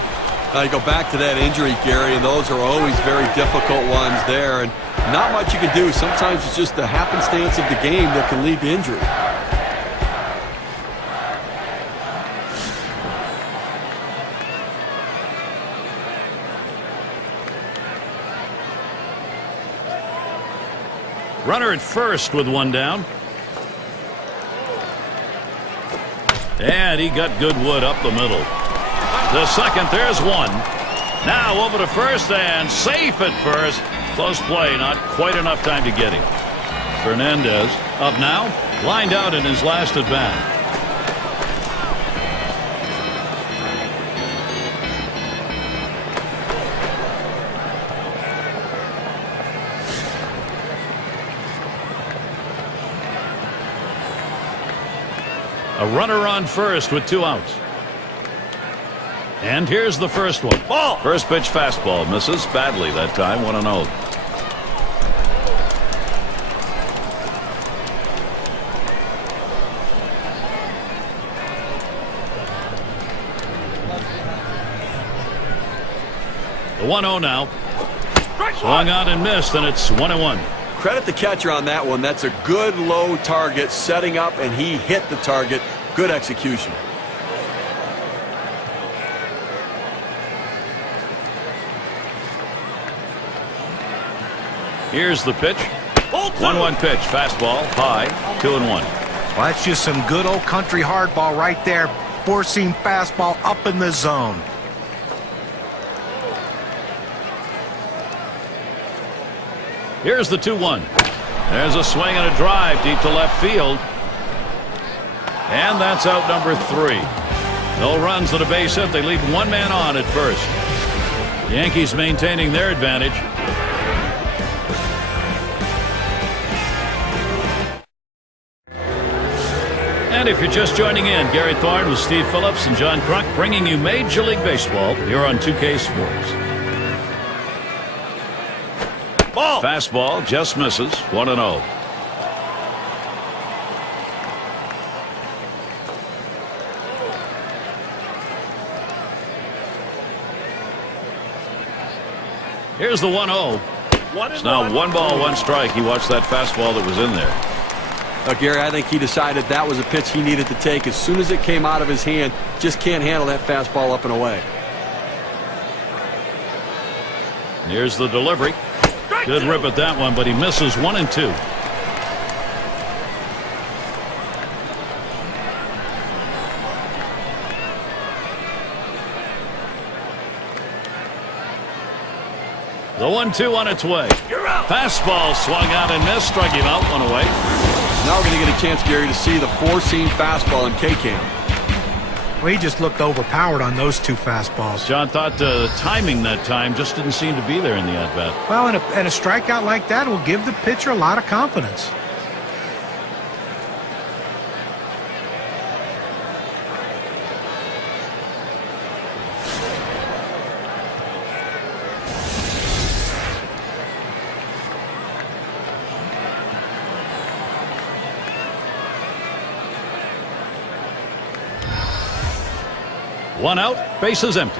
Now you go back to that injury, Gary, and those are always very difficult ones there. And not much you can do. Sometimes it's just the happenstance of the game that can lead to injury. Runner at first with one down. And he got good wood up the middle. The second, there's one. Now over to first and safe at first. Close play, not quite enough time to get him. Fernandez up now, lined out in his last at bat. A runner on first with 2 outs. And here's the first one. Ball. First pitch fastball misses badly that time, 1-0. The 1-0 now. Swung out and missed, and it's 1-1. Credit the catcher on that one. That's a good low target setting up, and he hit the target. Good execution. Here's the pitch. 1-1 pitch. Fastball high. 2-1. Well, that's just some good old country hardball right there. Four-seam fastball up in the zone. Here's the 2-1. There's a swing and a drive deep to left field. And that's out number 3. No runs and a base hit. They leave one man on at first. Yankees maintaining their advantage. And if you're just joining in, Gary Thorne with Steve Phillips and John Kruk bringing you Major League Baseball here on 2K Sports. Ball. Fastball just misses, 1-0. Here's the 1-0. It's now 1 ball, 1 strike. He watched that fastball that was in there. Gary, I think he decided that was a pitch he needed to take as soon as it came out of his hand. Just can't handle that fastball up and away. Here's the delivery. Good rip at that one, but he misses 1 and 2. The 1-2 on its way. Fastball swung out and missed, struck him out, 1 away. Now we're going to get a chance, Gary, to see the four-seam fastball in K-Cam. Well, he just looked overpowered on those 2 fastballs. John thought the timing that time just didn't seem to be there in the at-bat. Well, and a strikeout like that will give the pitcher a lot of confidence. 1 out, bases empty.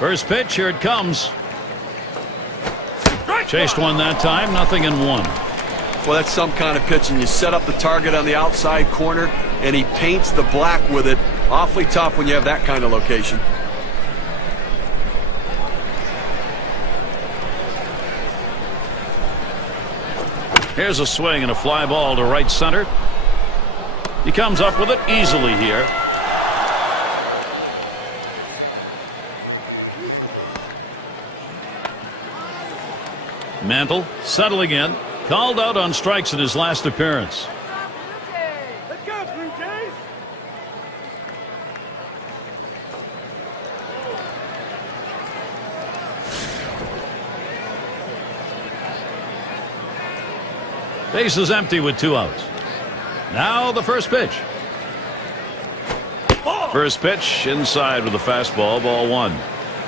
First pitch, here it comes. Chased one that time, 0-1. Well, that's some kind of pitching. You set up the target on the outside corner, and he paints the black with it. Awfully tough when you have that kind of location. Here's a swing and a fly ball to right center. He comes up with it easily here. Mantle settling in. Called out on strikes in his last appearance. Let's go, Blue Jays! Base is empty with 2 outs. Now the first pitch. First pitch inside with a fastball, ball 1.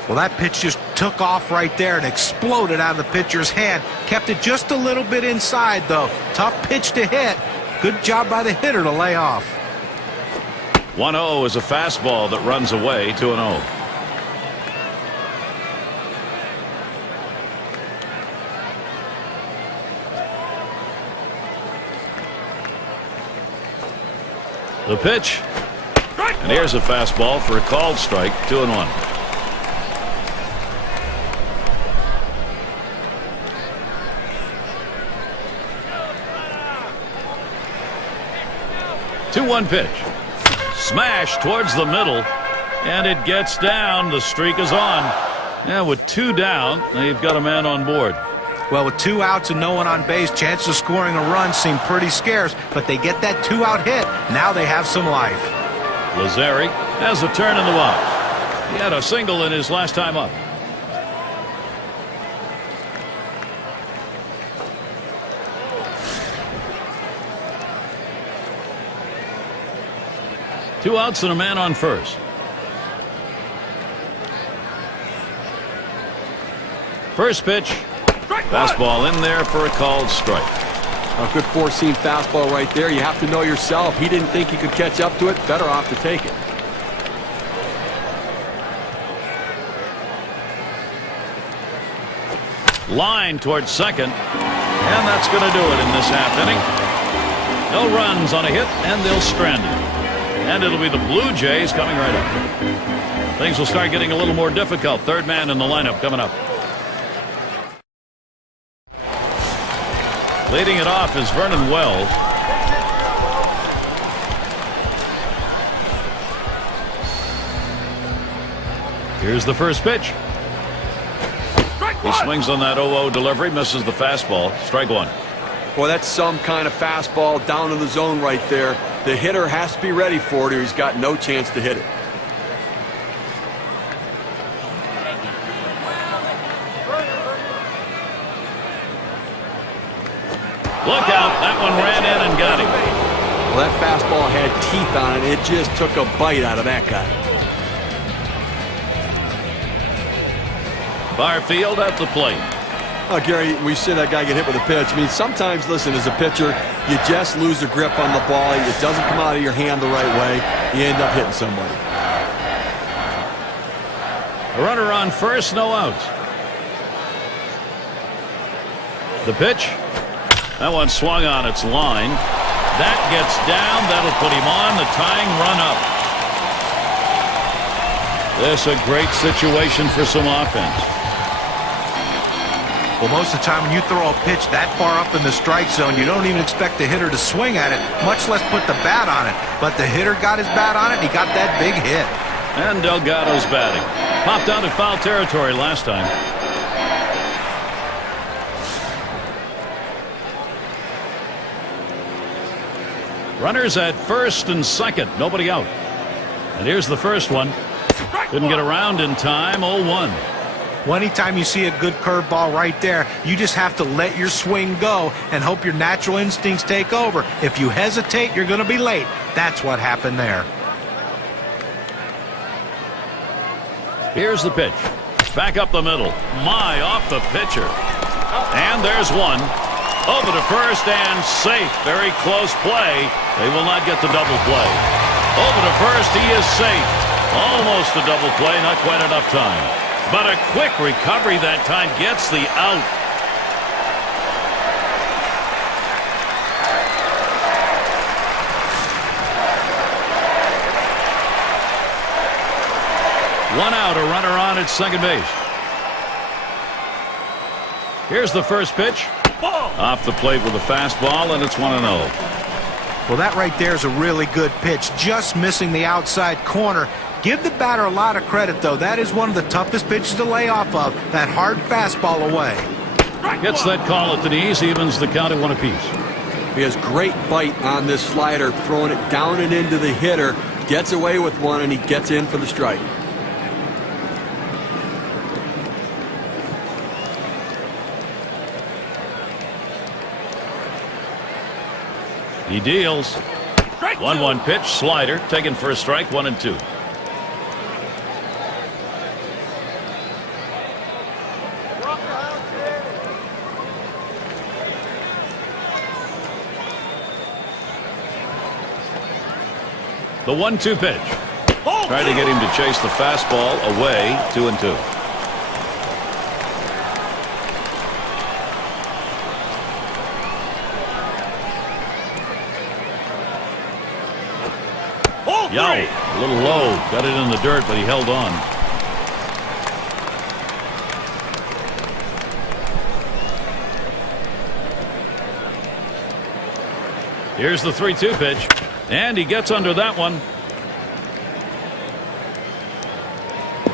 Well, that pitch just took off right there and exploded out of the pitcher's hand. Kept it just a little bit inside, though. Tough pitch to hit. Good job by the hitter to lay off. 1-0 is a fastball that runs away, 2-0. The pitch. And here's a fastball for a called strike, 2-1. Two-one pitch. Smash towards the middle, and it gets down. The streak is on. Now with 2 down, they've got a man on board. Well, with 2 outs and no one on base, chances of scoring a run seem pretty scarce, but they get that 2-out hit. Now they have some life. Lazzari has a turn in the box. He had a single in his last time up. Two outs and a man on first. First pitch. Fastball in there for a called strike. A good four-seam fastball right there. You have to know yourself. He didn't think he could catch up to it. Better off to take it. Line towards second. And that's going to do it in this half inning. No runs on a hit, and they'll strand it. And it'll be the Blue Jays coming right up. Things will start getting a little more difficult. Third man in the lineup coming up. Leading it off is Vernon Wells. Here's the first pitch. He swings on that 0-0 delivery, misses the fastball. Strike one. Boy, that's some kind of fastball down in the zone right there. The hitter has to be ready for it or he's got no chance to hit it. Look out. That one ran in and got him. Well, that fastball had teeth on it. It just took a bite out of that guy. Barfield at the plate. Oh, Gary, we've seen that guy get hit with a pitch. I mean, sometimes, listen, as a pitcher, you just lose the grip on the ball. It doesn't come out of your hand the right way. You end up hitting somebody. A runner on first, no outs. The pitch. That one swung on its line. That gets down. That'll put him on the tying run up. This is a great situation for some offense. Well, most of the time when you throw a pitch that far up in the strike zone, you don't even expect the hitter to swing at it, much less put the bat on it. But the hitter got his bat on it, and he got that big hit. And Delgado's batting. Popped out of foul territory last time. Runners at first and second. Nobody out. And here's the first one. Couldn't get around in time. 0-1. Well, anytime you see a good curveball right there, you just have to let your swing go and hope your natural instincts take over. If you hesitate, you're going to be late. That's what happened there. Here's the pitch. Back up the middle. My, off the pitcher. And there's one. Over to first and safe. Very close play. They will not get the double play. Over to first. He is safe. Almost a double play, not quite enough time. But a quick recovery that time gets the out. One out, a runner on at second base. Here's the first pitch. Ball. Off the plate with a fastball, and it's 1-0. Well, that right there is a really good pitch, just missing the outside corner. Give the batter a lot of credit, though. That is one of the toughest pitches to lay off of, that hard fastball away. Gets that call at the knees, evens the count at 1 apiece. He has great bite on this slider, throwing it down and into the hitter. Gets away with one, and he gets in for the strike. He deals. 1-1 pitch, slider, taken for a strike, 1-2. The 1-2 pitch. Trying to get him to chase the fastball away, 2-2. Yow, a little low, got it in the dirt, but he held on. Here's the 3-2 pitch, and he gets under that one.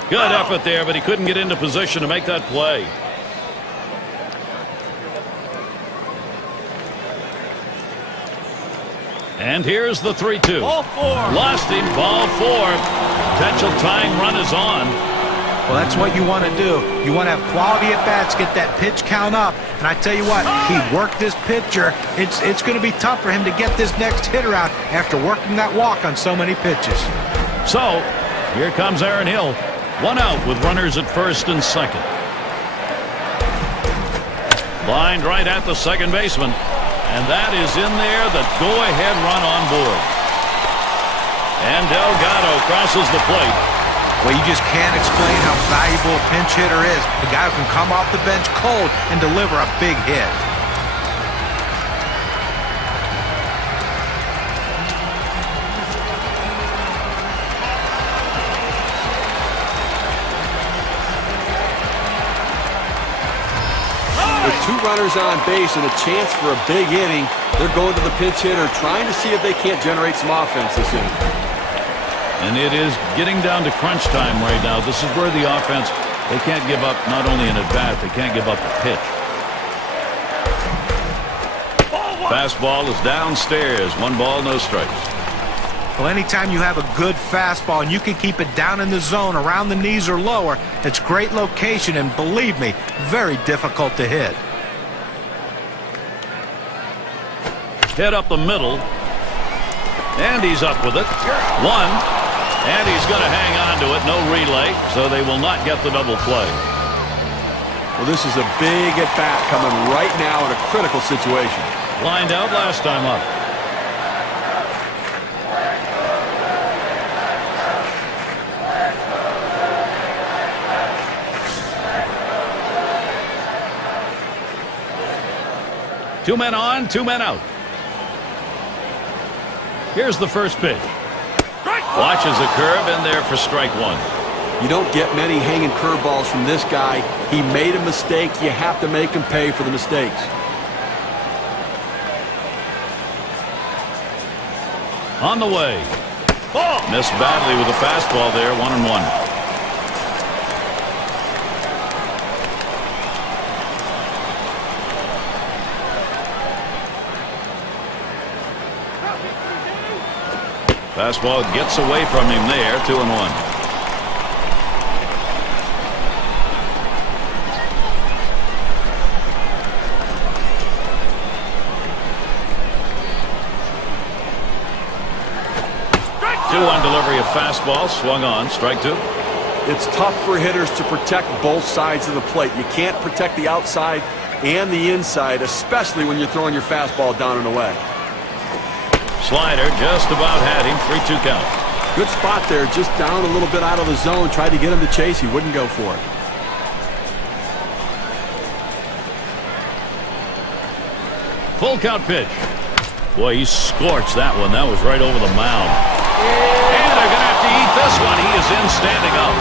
Good effort there, but he couldn't get into position to make that play. And here's the 3-2. Lost him, ball 4. Potential tying run is on. Well, that's what you want to do. You want to have quality at bats, get that pitch count up. And I tell you what, he worked this pitcher. It's going to be tough for him to get this next hitter out after working that walk on so many pitches. So, here comes Aaron Hill. 1 out with runners at first and second. Lined right at the second baseman. And that is in there, the go-ahead run on board. And Delgado crosses the plate. Well, you just can't explain how valuable a pinch hitter is. The guy who can come off the bench cold and deliver a big hit. With 2 runners on base and a chance for a big inning, they're going to the pinch hitter, trying to see if they can't generate some offense this inning. And it is getting down to crunch time right now. This is where the offense, they can't give up not only an at-bat, they can't give up a pitch. Fastball is downstairs. 1 ball, no strikes. Well, anytime you have a good fastball and you can keep it down in the zone around the knees or lower, it's great location and, believe me, very difficult to hit. Hit up the middle. And he's up with it. 1. And he's going to hang on to it. No relay, so they will not get the double play. Well, this is a big at-bat coming right now in a critical situation. Lined out last time up. Two men on, 2 men out. Here's the first pitch. Watches a curve in there for strike 1. You don't get many hanging curveballs from this guy. He made a mistake. You have to make him pay for the mistakes. On the way. Missed badly with a fastball there, 1-1. Fastball gets away from him there, 2-1. Two-on delivery of fastball, swung on, strike 2. It's tough for hitters to protect both sides of the plate. You can't protect the outside and the inside, especially when you're throwing your fastball down and away. Slider just about had him, 3-2 count. Good spot there, just down a little bit out of the zone. Tried to get him to chase. He wouldn't go for it. Full count pitch. Boy, he scorched that one. That was right over the mound. And they're going to have to eat this one. He is in standing up.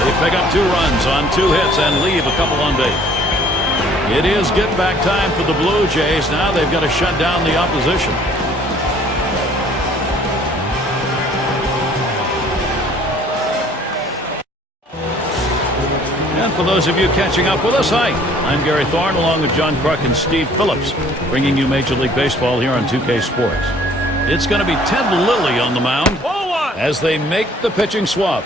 They pick up 2 runs on 2 hits and leave a couple on base. It is get back time for the Blue Jays. Now they've got to shut down the opposition. And for those of you catching up with us, hi, I'm Gary Thorne along with John Kruk and Steve Phillips, bringing you Major League Baseball here on 2K Sports. It's going to be Ted Lilly on the mound as they make the pitching swap.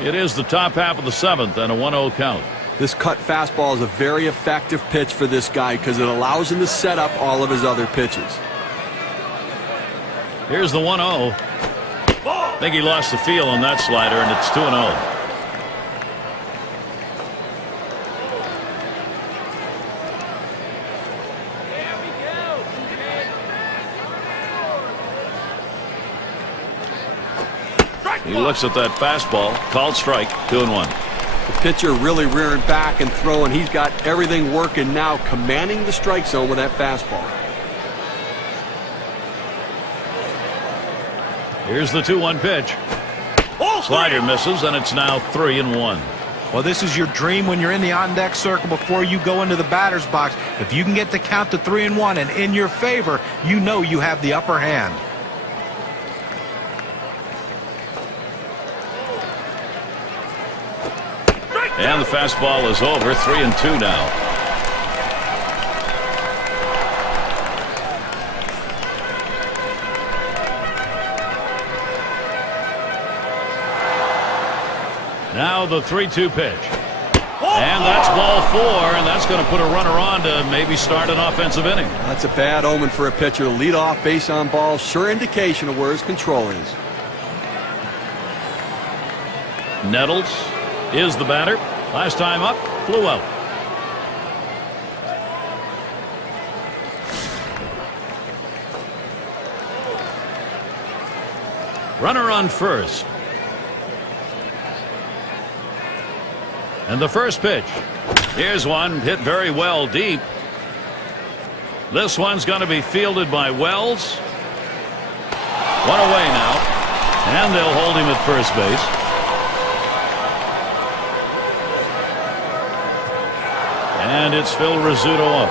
It is the top half of the 7th and a 1-0 count. This cut fastball is a very effective pitch for this guy because it allows him to set up all of his other pitches. Here's the 1-0. I think he lost the feel on that slider, and it's 2-0. He looks at that fastball, called strike, 2-1. The pitcher really rearing back and throwing. He's got everything working now, commanding the strike zone with that fastball. Here's the 2-1 pitch. Slider misses, and it's now 3-1. Well, this is your dream when you're in the on-deck circle before you go into the batter's box. If you can get the count to 3-1 and in your favor, you know you have the upper hand. And the fastball is over, 3-2 now. Now the 3-2 pitch. And that's ball 4, and that's going to put a runner on to maybe start an offensive inning. That's a bad omen for a pitcher. To lead off base on ball, sure indication of where his control is. Nettles is the batter. Last time up, flew out. Runner on first. And the first pitch. Here's one hit very well deep. This one's going to be fielded by Wells. One away now. And they'll hold him at first base. And it's Phil Rizzuto up.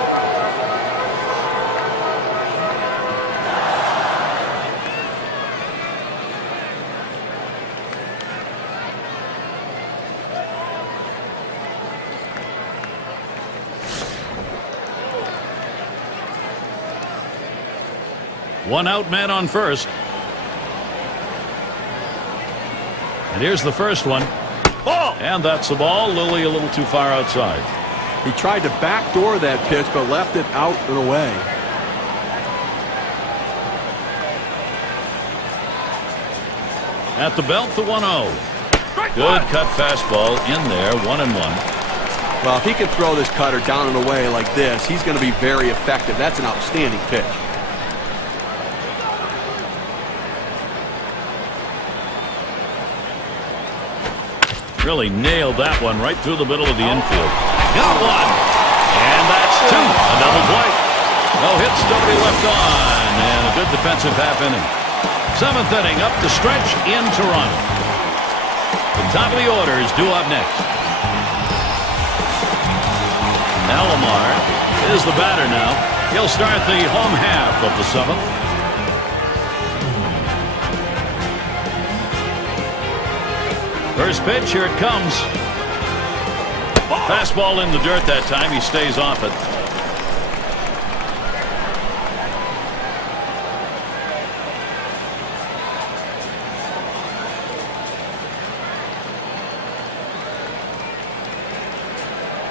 One out, man on first. And here's the first one. Ball! And that's the ball. Lilly a little too far outside. He tried to backdoor that pitch, but left it out and away. At the belt, the 1-0. Good cut fastball in there, 1-1. Well, if he can throw this cutter down and away like this, he's going to be very effective. That's an outstanding pitch. Really nailed that one right through the middle of the infield. Got one. And that's 2. A double play. No hits, nobody left on. And a good defensive half inning. 7th inning up the stretch in Toronto. The top of the order is due up next. Alomar is the batter now. He'll start the home half of the 7th. First pitch, here it comes. Fastball in the dirt that time. He stays off it.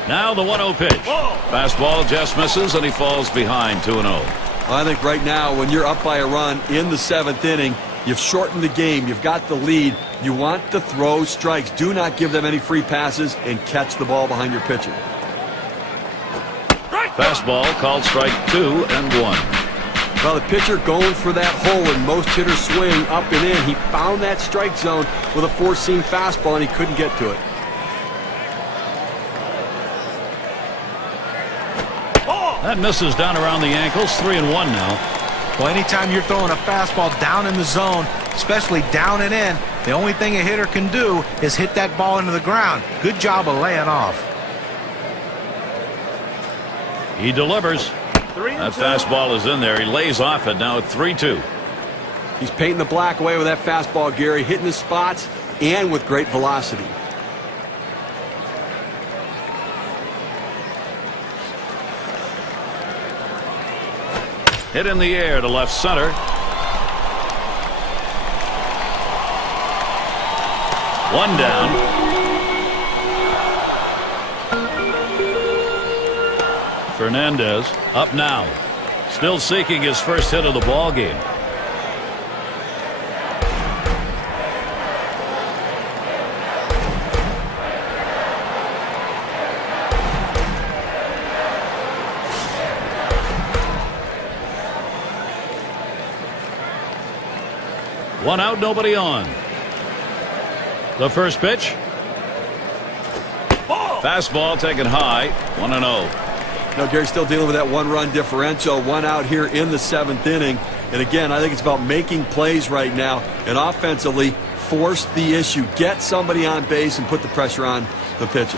Now the 1-0 pitch. Fastball just misses, and he falls behind 2-0. I think right now, when you're up by a run in the 7th inning, you've shortened the game. You've got the lead. You want to throw strikes. Do not give them any free passes and catch the ball behind your pitcher. Fastball called strike 2-1. Well, the pitcher going for that hole and most hitters swing up and in. He found that strike zone with a four-seam fastball, and he couldn't get to it. That misses down around the ankles. 3-1 now. Well, anytime you're throwing a fastball down in the zone, especially down and in, the only thing a hitter can do is hit that ball into the ground. Good job of laying off. He delivers. That fastball is in there. He lays off it now at 3-2. He's painting the black away with that fastball, Gary, hitting his spots and with great velocity. Hit in the air to left center. One down. Fernandez up now. Still seeking his first hit of the ball game. One out, nobody on. The first pitch. Fastball taken high. 1-0. Now, Gary's still dealing with that one-run differential. One out here in the seventh inning. And again, I think it's about making plays right now and offensively force the issue. Get somebody on base and put the pressure on the pitcher.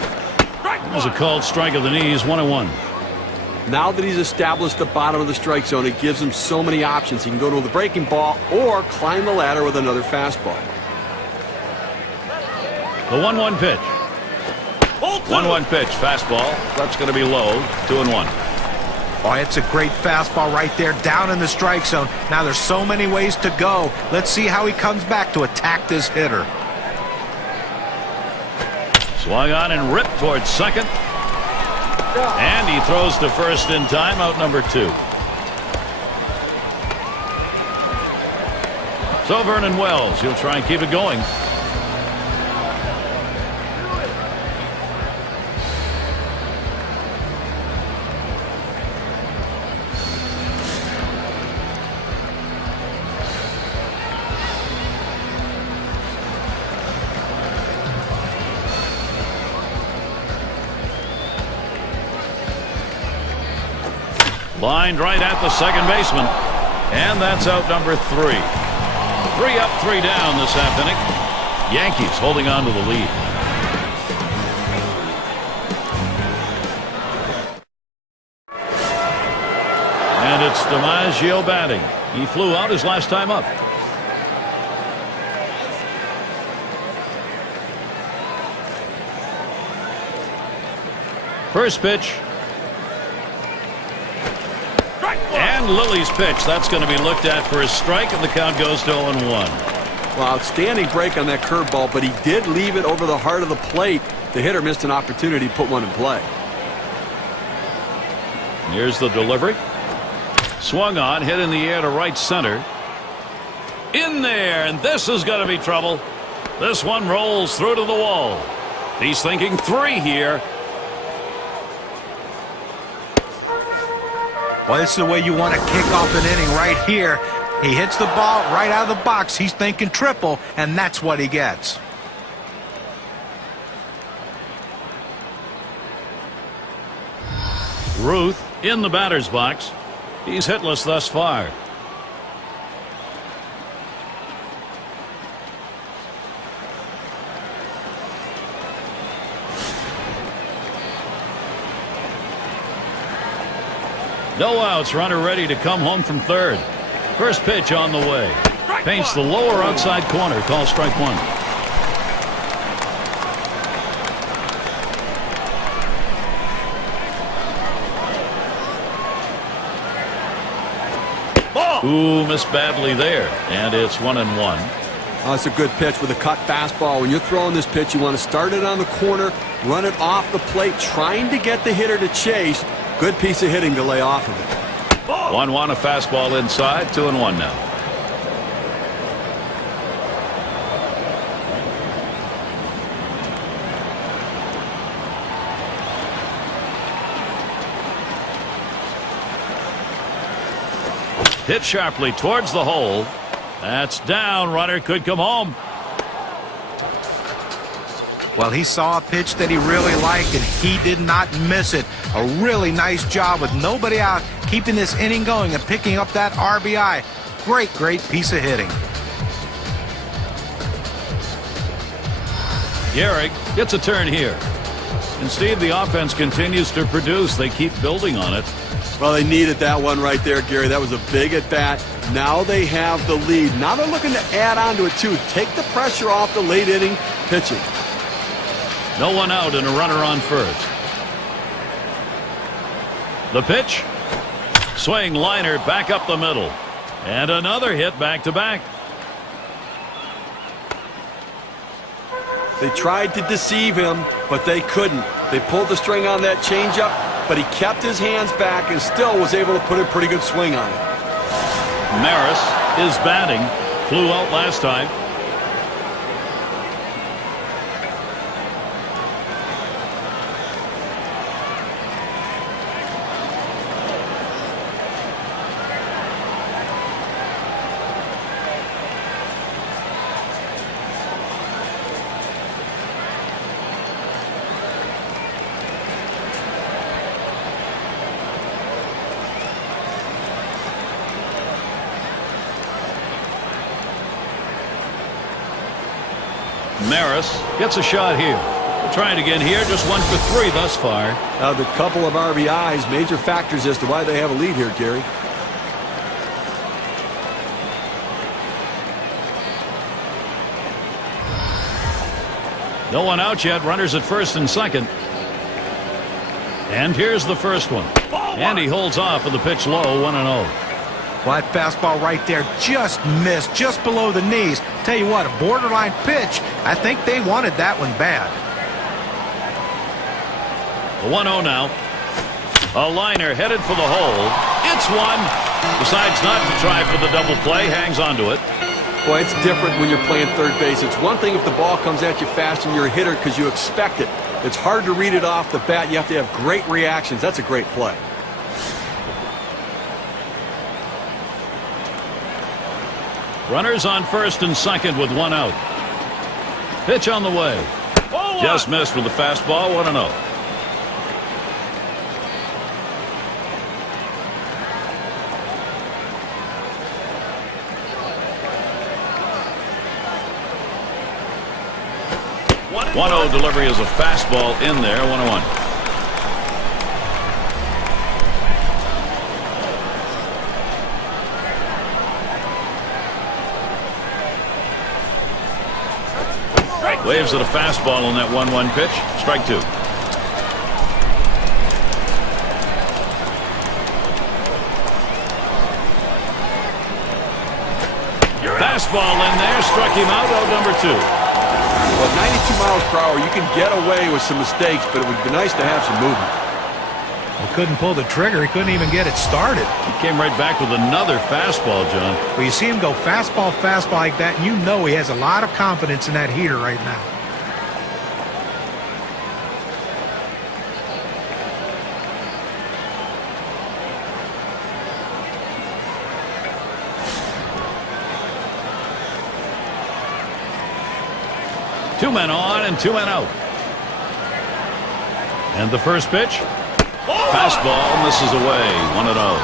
There's a called strike of the knees. 1-1. Now that he's established the bottom of the strike zone, it gives him so many options. He can go to the breaking ball or climb the ladder with another fastball. The 1-1 pitch. 1-1 pitch. Fastball. That's going to be low. 2-1. Oh, it's a great fastball right there down in the strike zone. Now there's so many ways to go. Let's see how he comes back to attack this hitter. Swung on and ripped towards second. And he throws to first in time. Out number 2. So Vernon Wells, he'll try and keep it going. Lined right at the second baseman. And that's out number 3. 3 up, 3 down this half inning. Yankees holding on to the lead. And it's DiMaggio batting. He flew out his last time up. First pitch. And Lily's pitch. That's going to be looked at for a strike, and the count goes to 0-1. Well, outstanding break on that curveball, but he did leave it over the heart of the plate. The hitter missed an opportunity to put one in play. Here's the delivery. Swung on, hit in the air to right center. In there, and this is going to be trouble. This one rolls through to the wall. He's thinking 3 here. Well, this is the way you want to kick off an inning right here. He hits the ball right out of the box. He's thinking triple, and that's what he gets. Ruth in the batter's box. He's hitless thus far. No outs, runner ready to come home from third. First pitch on the way. Paints the lower outside corner. Call strike 1. Ooh, missed badly there. And it's 1-1. Oh, it's a good pitch with a cut fastball. When you're throwing this pitch, you want to start it on the corner, run it off the plate, trying to get the hitter to chase. Good piece of hitting to lay off of it. 1-1, a fastball inside. 2-1 now. Hit sharply towards the hole. That's down. Runner could come home. Well, he saw a pitch that he really liked, and he did not miss it. A really nice job with nobody out, keeping this inning going and picking up that RBI. Great, great piece of hitting. Gehrig gets a turn here. And Steve, the offense continues to produce. They keep building on it. Well, they needed that one right there, Gary. That was a big at bat. Now they have the lead. Now they're looking to add on to it, too. Take the pressure off the late inning pitching. No one out and a runner on first. The pitch. Swing liner back up the middle. And another hit back to back. They tried to deceive him, but they couldn't. They pulled the string on that changeup, but he kept his hands back and still was able to put a pretty good swing on it. Maris is batting. Flew out last time. Maris gets a shot here. We'll try it again here. Just 1 for 3 thus far. The couple of RBIs, major factors as to why they have a lead here, Gary. No one out yet. Runners at first and second. And here's the first one. And he holds off with the pitch low, 1-0. Well, that fastball right there just missed, just below the knees. Tell you what, a borderline pitch. I think they wanted that one bad. The 1-0 now. A liner headed for the hole. It's one. Decides not to try for the double play. Hangs onto it. Boy, it's different when you're playing third base. It's one thing if the ball comes at you fast and you're a hitter because you expect it. It's hard to read it off the bat. You have to have great reactions. That's a great play. Runners on first and second with 1 out. Pitch on the way. Just missed with the fastball, 1-0. One-0 delivery is a fastball in there, 1-1. Waves at a fastball on that 1-1 pitch. Strike 2. Fastball in there. Struck him out. Out number 2. Well, 92 miles per hour, you can get away with some mistakes, but it would be nice to have some movement. He couldn't pull the trigger. He couldn't even get it started. He came right back with another fastball, John. Well, you see him go fastball, fastball like that, and you know he has a lot of confidence in that heater right now. Two men on and 2 men out. And the first pitch. Fastball misses away. 1-0.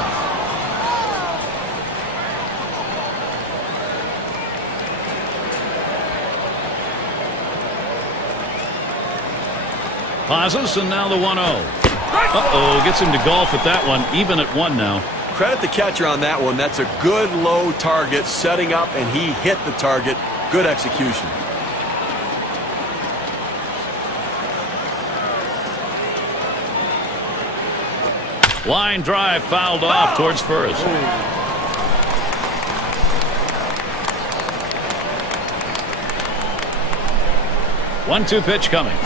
Pauses and now the 1-0. Uh-oh, gets him to golf at that one. Even at 1 now. Credit the catcher on that one. That's a good low target setting up, and he hit the target. Good execution. Line drive fouled off towards first. 1-2 pitch coming.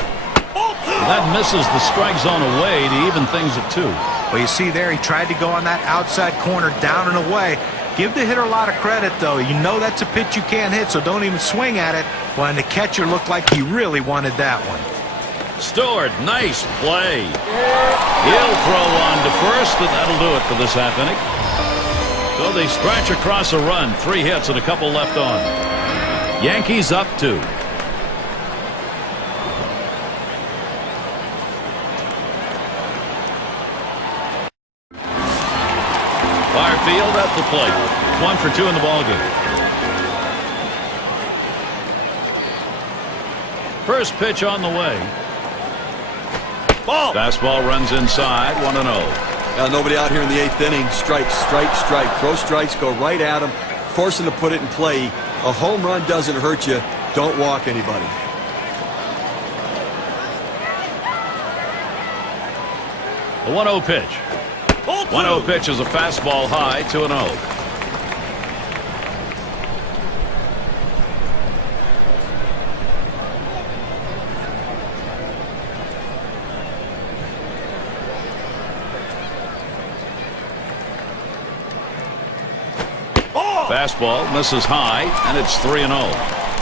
That misses the strike zone away to even things at 2. Well, you see there, he tried to go on that outside corner, down and away. Give the hitter a lot of credit, though. You know that's a pitch you can't hit, so don't even swing at it. Well, and the catcher looked like he really wanted that one. Stewart, nice play. He'll throw on to first, and that'll do it for this half inning. So they scratch across a run. 3 hits and a couple left on. Yankees up 2. Far field at the plate. 1 for 2 in the ballgame. First pitch on the way. Ball. Fastball runs inside. 1-0. Nobody out here in the 8th inning. Strike, strike, strike. Throw strikes, go right at him, force him to put it in play. A home run doesn't hurt you. Don't walk anybody. The 1-0 pitch. 1-0 pitch is a fastball high. 2-0. Fastball misses high, and it's 3-0.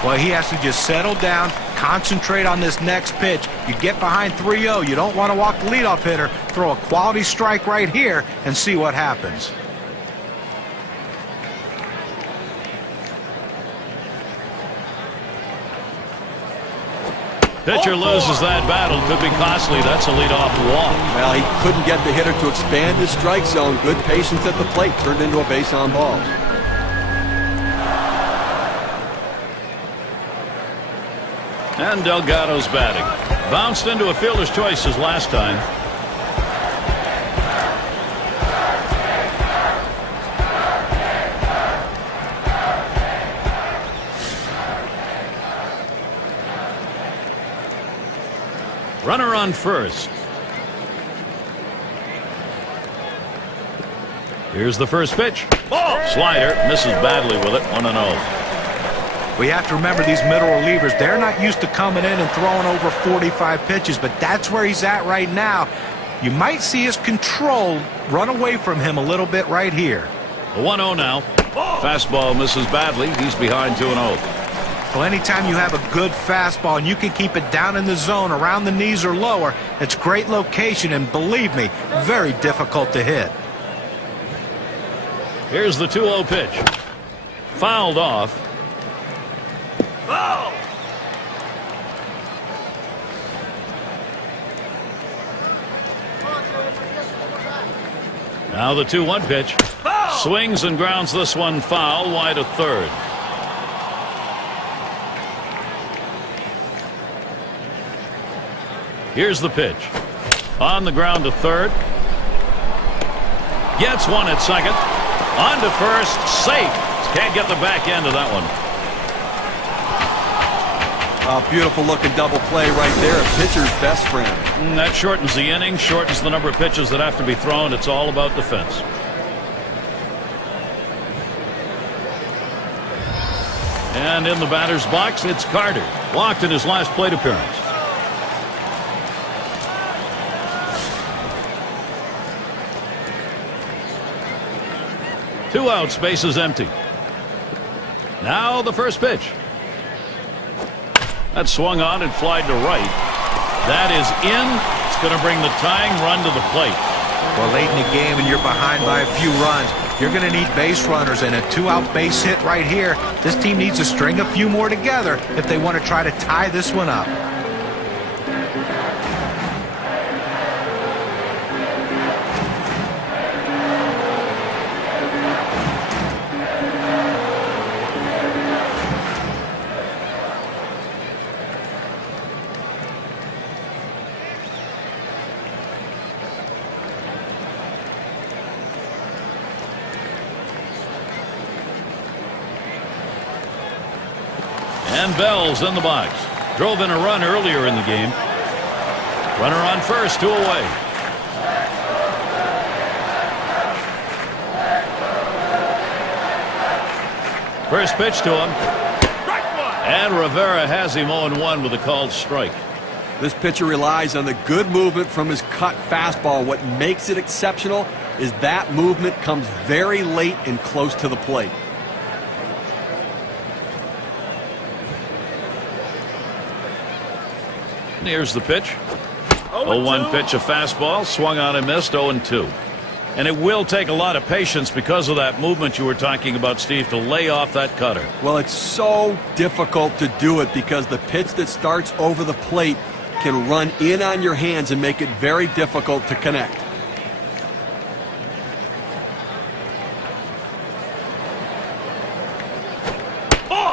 Well, he has to just settle down, concentrate on this next pitch. You get behind 3-0, you don't want to walk the leadoff hitter. Throw a quality strike right here and see what happens. Pitcher loses that battle. Could be costly. That's a leadoff walk. Well, he couldn't get the hitter to expand his strike zone. Good patience at the plate. Turned into a base on balls. And Delgado's batting. Bounced into a fielder's choice his last time. Runner on first. Here's the first pitch. Ball. Slider misses badly with it. 1-0. We have to remember these middle relievers, they're not used to coming in and throwing over 45 pitches, but that's where he's at right now. You might see his control run away from him a little bit right here. The 1-0 now. Fastball misses badly. He's behind 2-0. Well, anytime you have a good fastball and you can keep it down in the zone around the knees or lower, it's great location, and believe me, very difficult to hit. Here's the 2-0 pitch. Fouled off. Foul! Now the 2-1 pitch. Foul! Swings and grounds this one foul, wide to third. Here's the pitch. On the ground to third. Gets one at second. On to first. Safe. Can't get the back end of that one. A beautiful looking double play right there. A pitcher's best friend. That shortens the inning, shortens the number of pitches that have to be thrown. It's all about defense. And in the batter's box, it's Carter. Walked in his last plate appearance. Two outs, bases empty. Now the first pitch. That swung on and flied to right. That is in. It's going to bring the tying run to the plate. Well, late in the game and you're behind by a few runs, you're going to need base runners, and a 2-out base hit right here. This team needs to string a few more together if they want to try to tie this one up. And Bell's in the box. Drove in a run earlier in the game. Runner on first, 2 away. First pitch to him. And Rivera has him 0-1 with a called strike. This pitcher relies on the good movement from his cut fastball. What makes it exceptional is that movement comes very late and close to the plate. Here's the pitch. 0-1 pitch, a fastball. Swung on and missed. 0-2. And it will take a lot of patience because of that movement you were talking about, Steve, to lay off that cutter. Well, it's so difficult to do it because the pitch that starts over the plate can run in on your hands and make it very difficult to connect.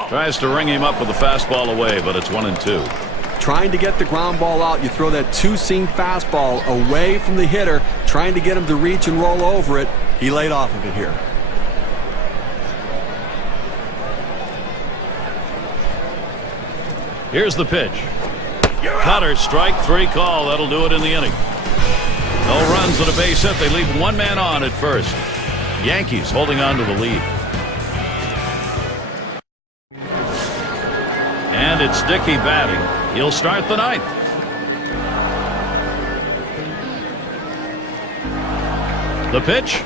Tries to ring him up with a fastball away, but it's 1-2. Trying to get the ground ball out, you throw that two-seam fastball away from the hitter, trying to get him to reach and roll over it. He laid off of it here. Here's the pitch. Cutter, strike three call. That'll do it in the inning. No runs and a base hit. They leave one man on at first. Yankees holding on to the lead. And it's Dickey batting. He'll start the ninth. The pitch.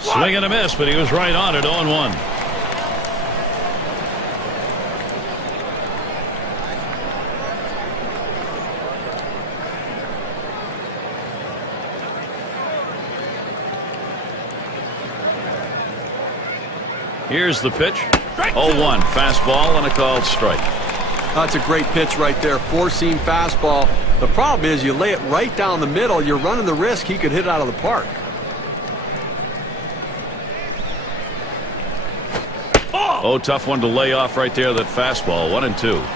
Swing and a miss, but he was right on it. 0-1. Here's the pitch. 0-1. Fastball and a called strike. That's a great pitch right there. Four-seam fastball. The problem is you lay it right down the middle. You're running the risk he could hit it out of the park. Oh, tough one to lay off right there, that fastball. 1-2.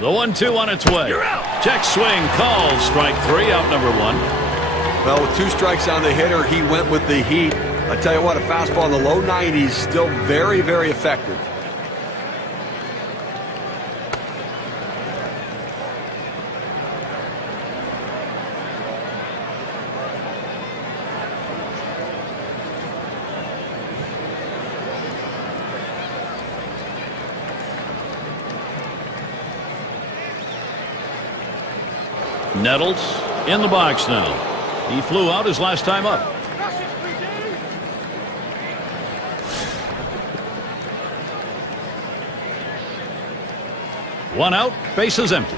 The 1-2 on its way. Check swing, called, strike three, out number one. Well, with two strikes on the hitter, he went with the heat. I tell you what, a fastball in the low 90s, still very, very effective. Nettles in the box now. He flew out his last time up. One out, bases empty.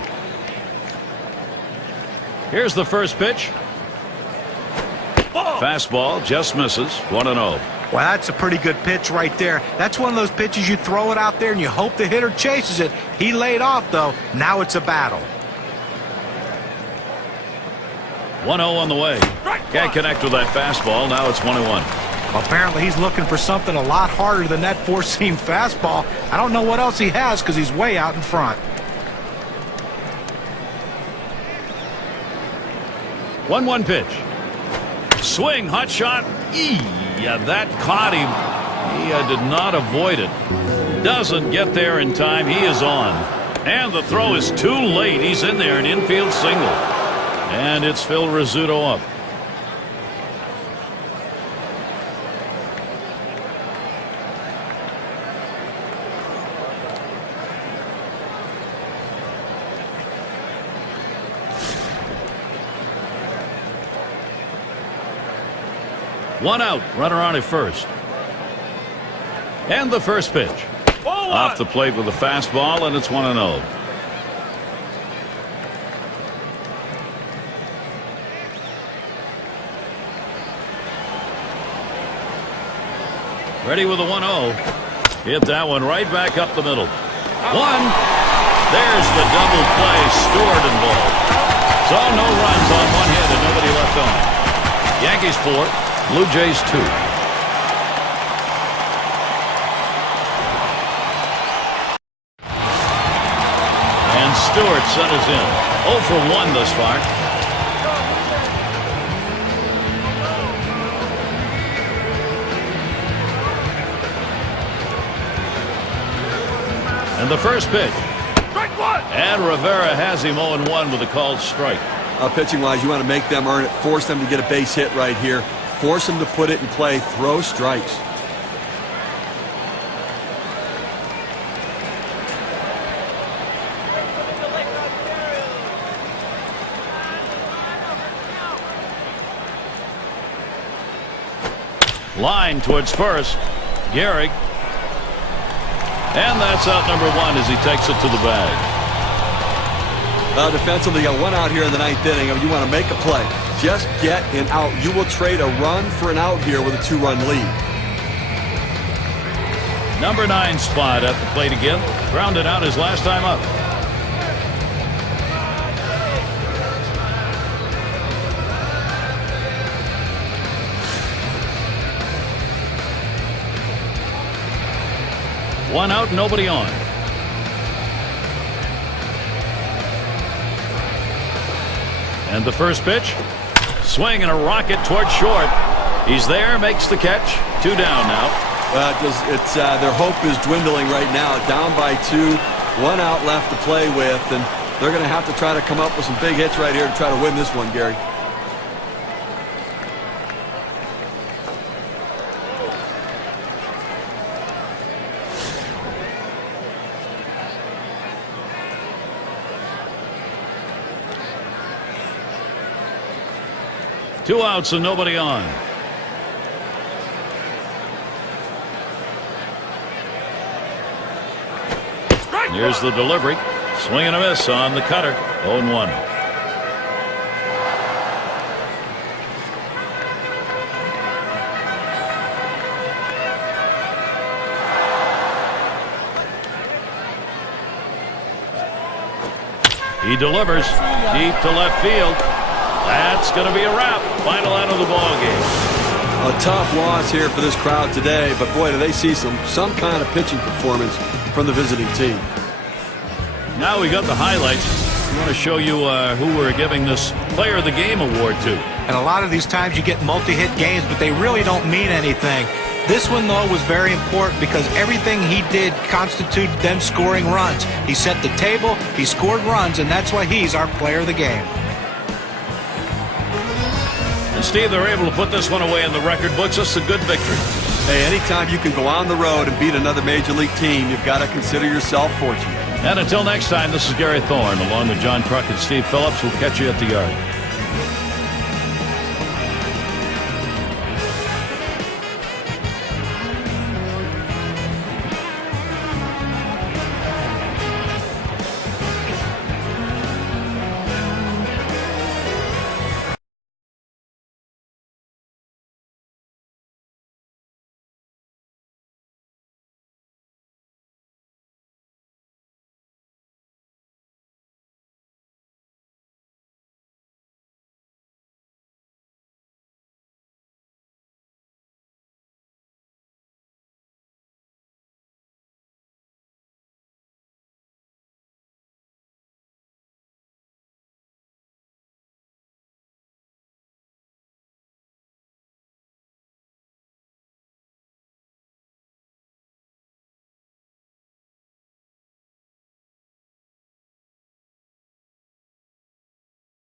Here's the first pitch. Fastball just misses. 1-0. Well, that's a pretty good pitch right there. That's one of those pitches you throw it out there and you hope the hitter chases it. He laid off, though. Now it's a battle. 1-0 on the way. Can't connect with that fastball. Now it's 1-1. Apparently he's looking for something a lot harder than that four-seam fastball. I don't know what else he has because he's way out in front. 1-1 pitch. Swing, hot shot. Yeah, that caught him. He did not avoid it. Doesn't get there in time. He is on. And the throw is too late. He's in there, an infield single. And it's Phil Rizzuto up. One out, runner on at first. And the first pitch. Off the plate with a fastball, and it's 1-0. Ready with a 1-0. Hit that one right back up the middle. One. There's the double play. Stewart involved. So no runs on one hit and nobody left on. Yankees 4, Blue Jays 2. And Stewart centers in. 0 for 1 thus far. And the first pitch. Strike one. And Rivera has him 0-1 with a called strike. Pitching-wise, you want to make them earn it. Force them to get a base hit right here. Force them to put it in play. Throw strikes. Line towards first. Gehrig. And that's out number 1 as he takes it to the bag. Defensively, you got 1 out here in the 9th inning. You want to make a play. Just get an out. You will trade a run for an out here with a 2-run lead. Number 9 spot at the plate again. Grounded out his last time up. One out, nobody on. And the first pitch. Swing and a rocket towards short. He's there, makes the catch. 2 down now. Their hope is dwindling right now. Down by 2. 1 out left to play with. And they're going to have to try to come up with some big hits right here to try to win this one, Gary. Two outs and nobody on. Here's the delivery. Swing and a miss on the cutter. 0-1. He delivers deep to left field. That's going to be a wrap. Final out of the ball game. A tough loss here for this crowd today, but boy, do they see some kind of pitching performance from the visiting team. Now we got the highlights. We want to show you who we're giving this Player of the Game award to. And a lot of these times you get multi-hit games, but they really don't mean anything. This one, though, was very important because everything he did constituted them scoring runs. He set the table, he scored runs, and that's why he's our Player of the Game. And Steve, they're able to put this one away in the record books. It's a good victory. Hey, anytime you can go on the road and beat another major league team, you've got to consider yourself fortunate. And until next time, this is Gary Thorne along with John Kruk and Steve Phillips. We'll catch you at the yard.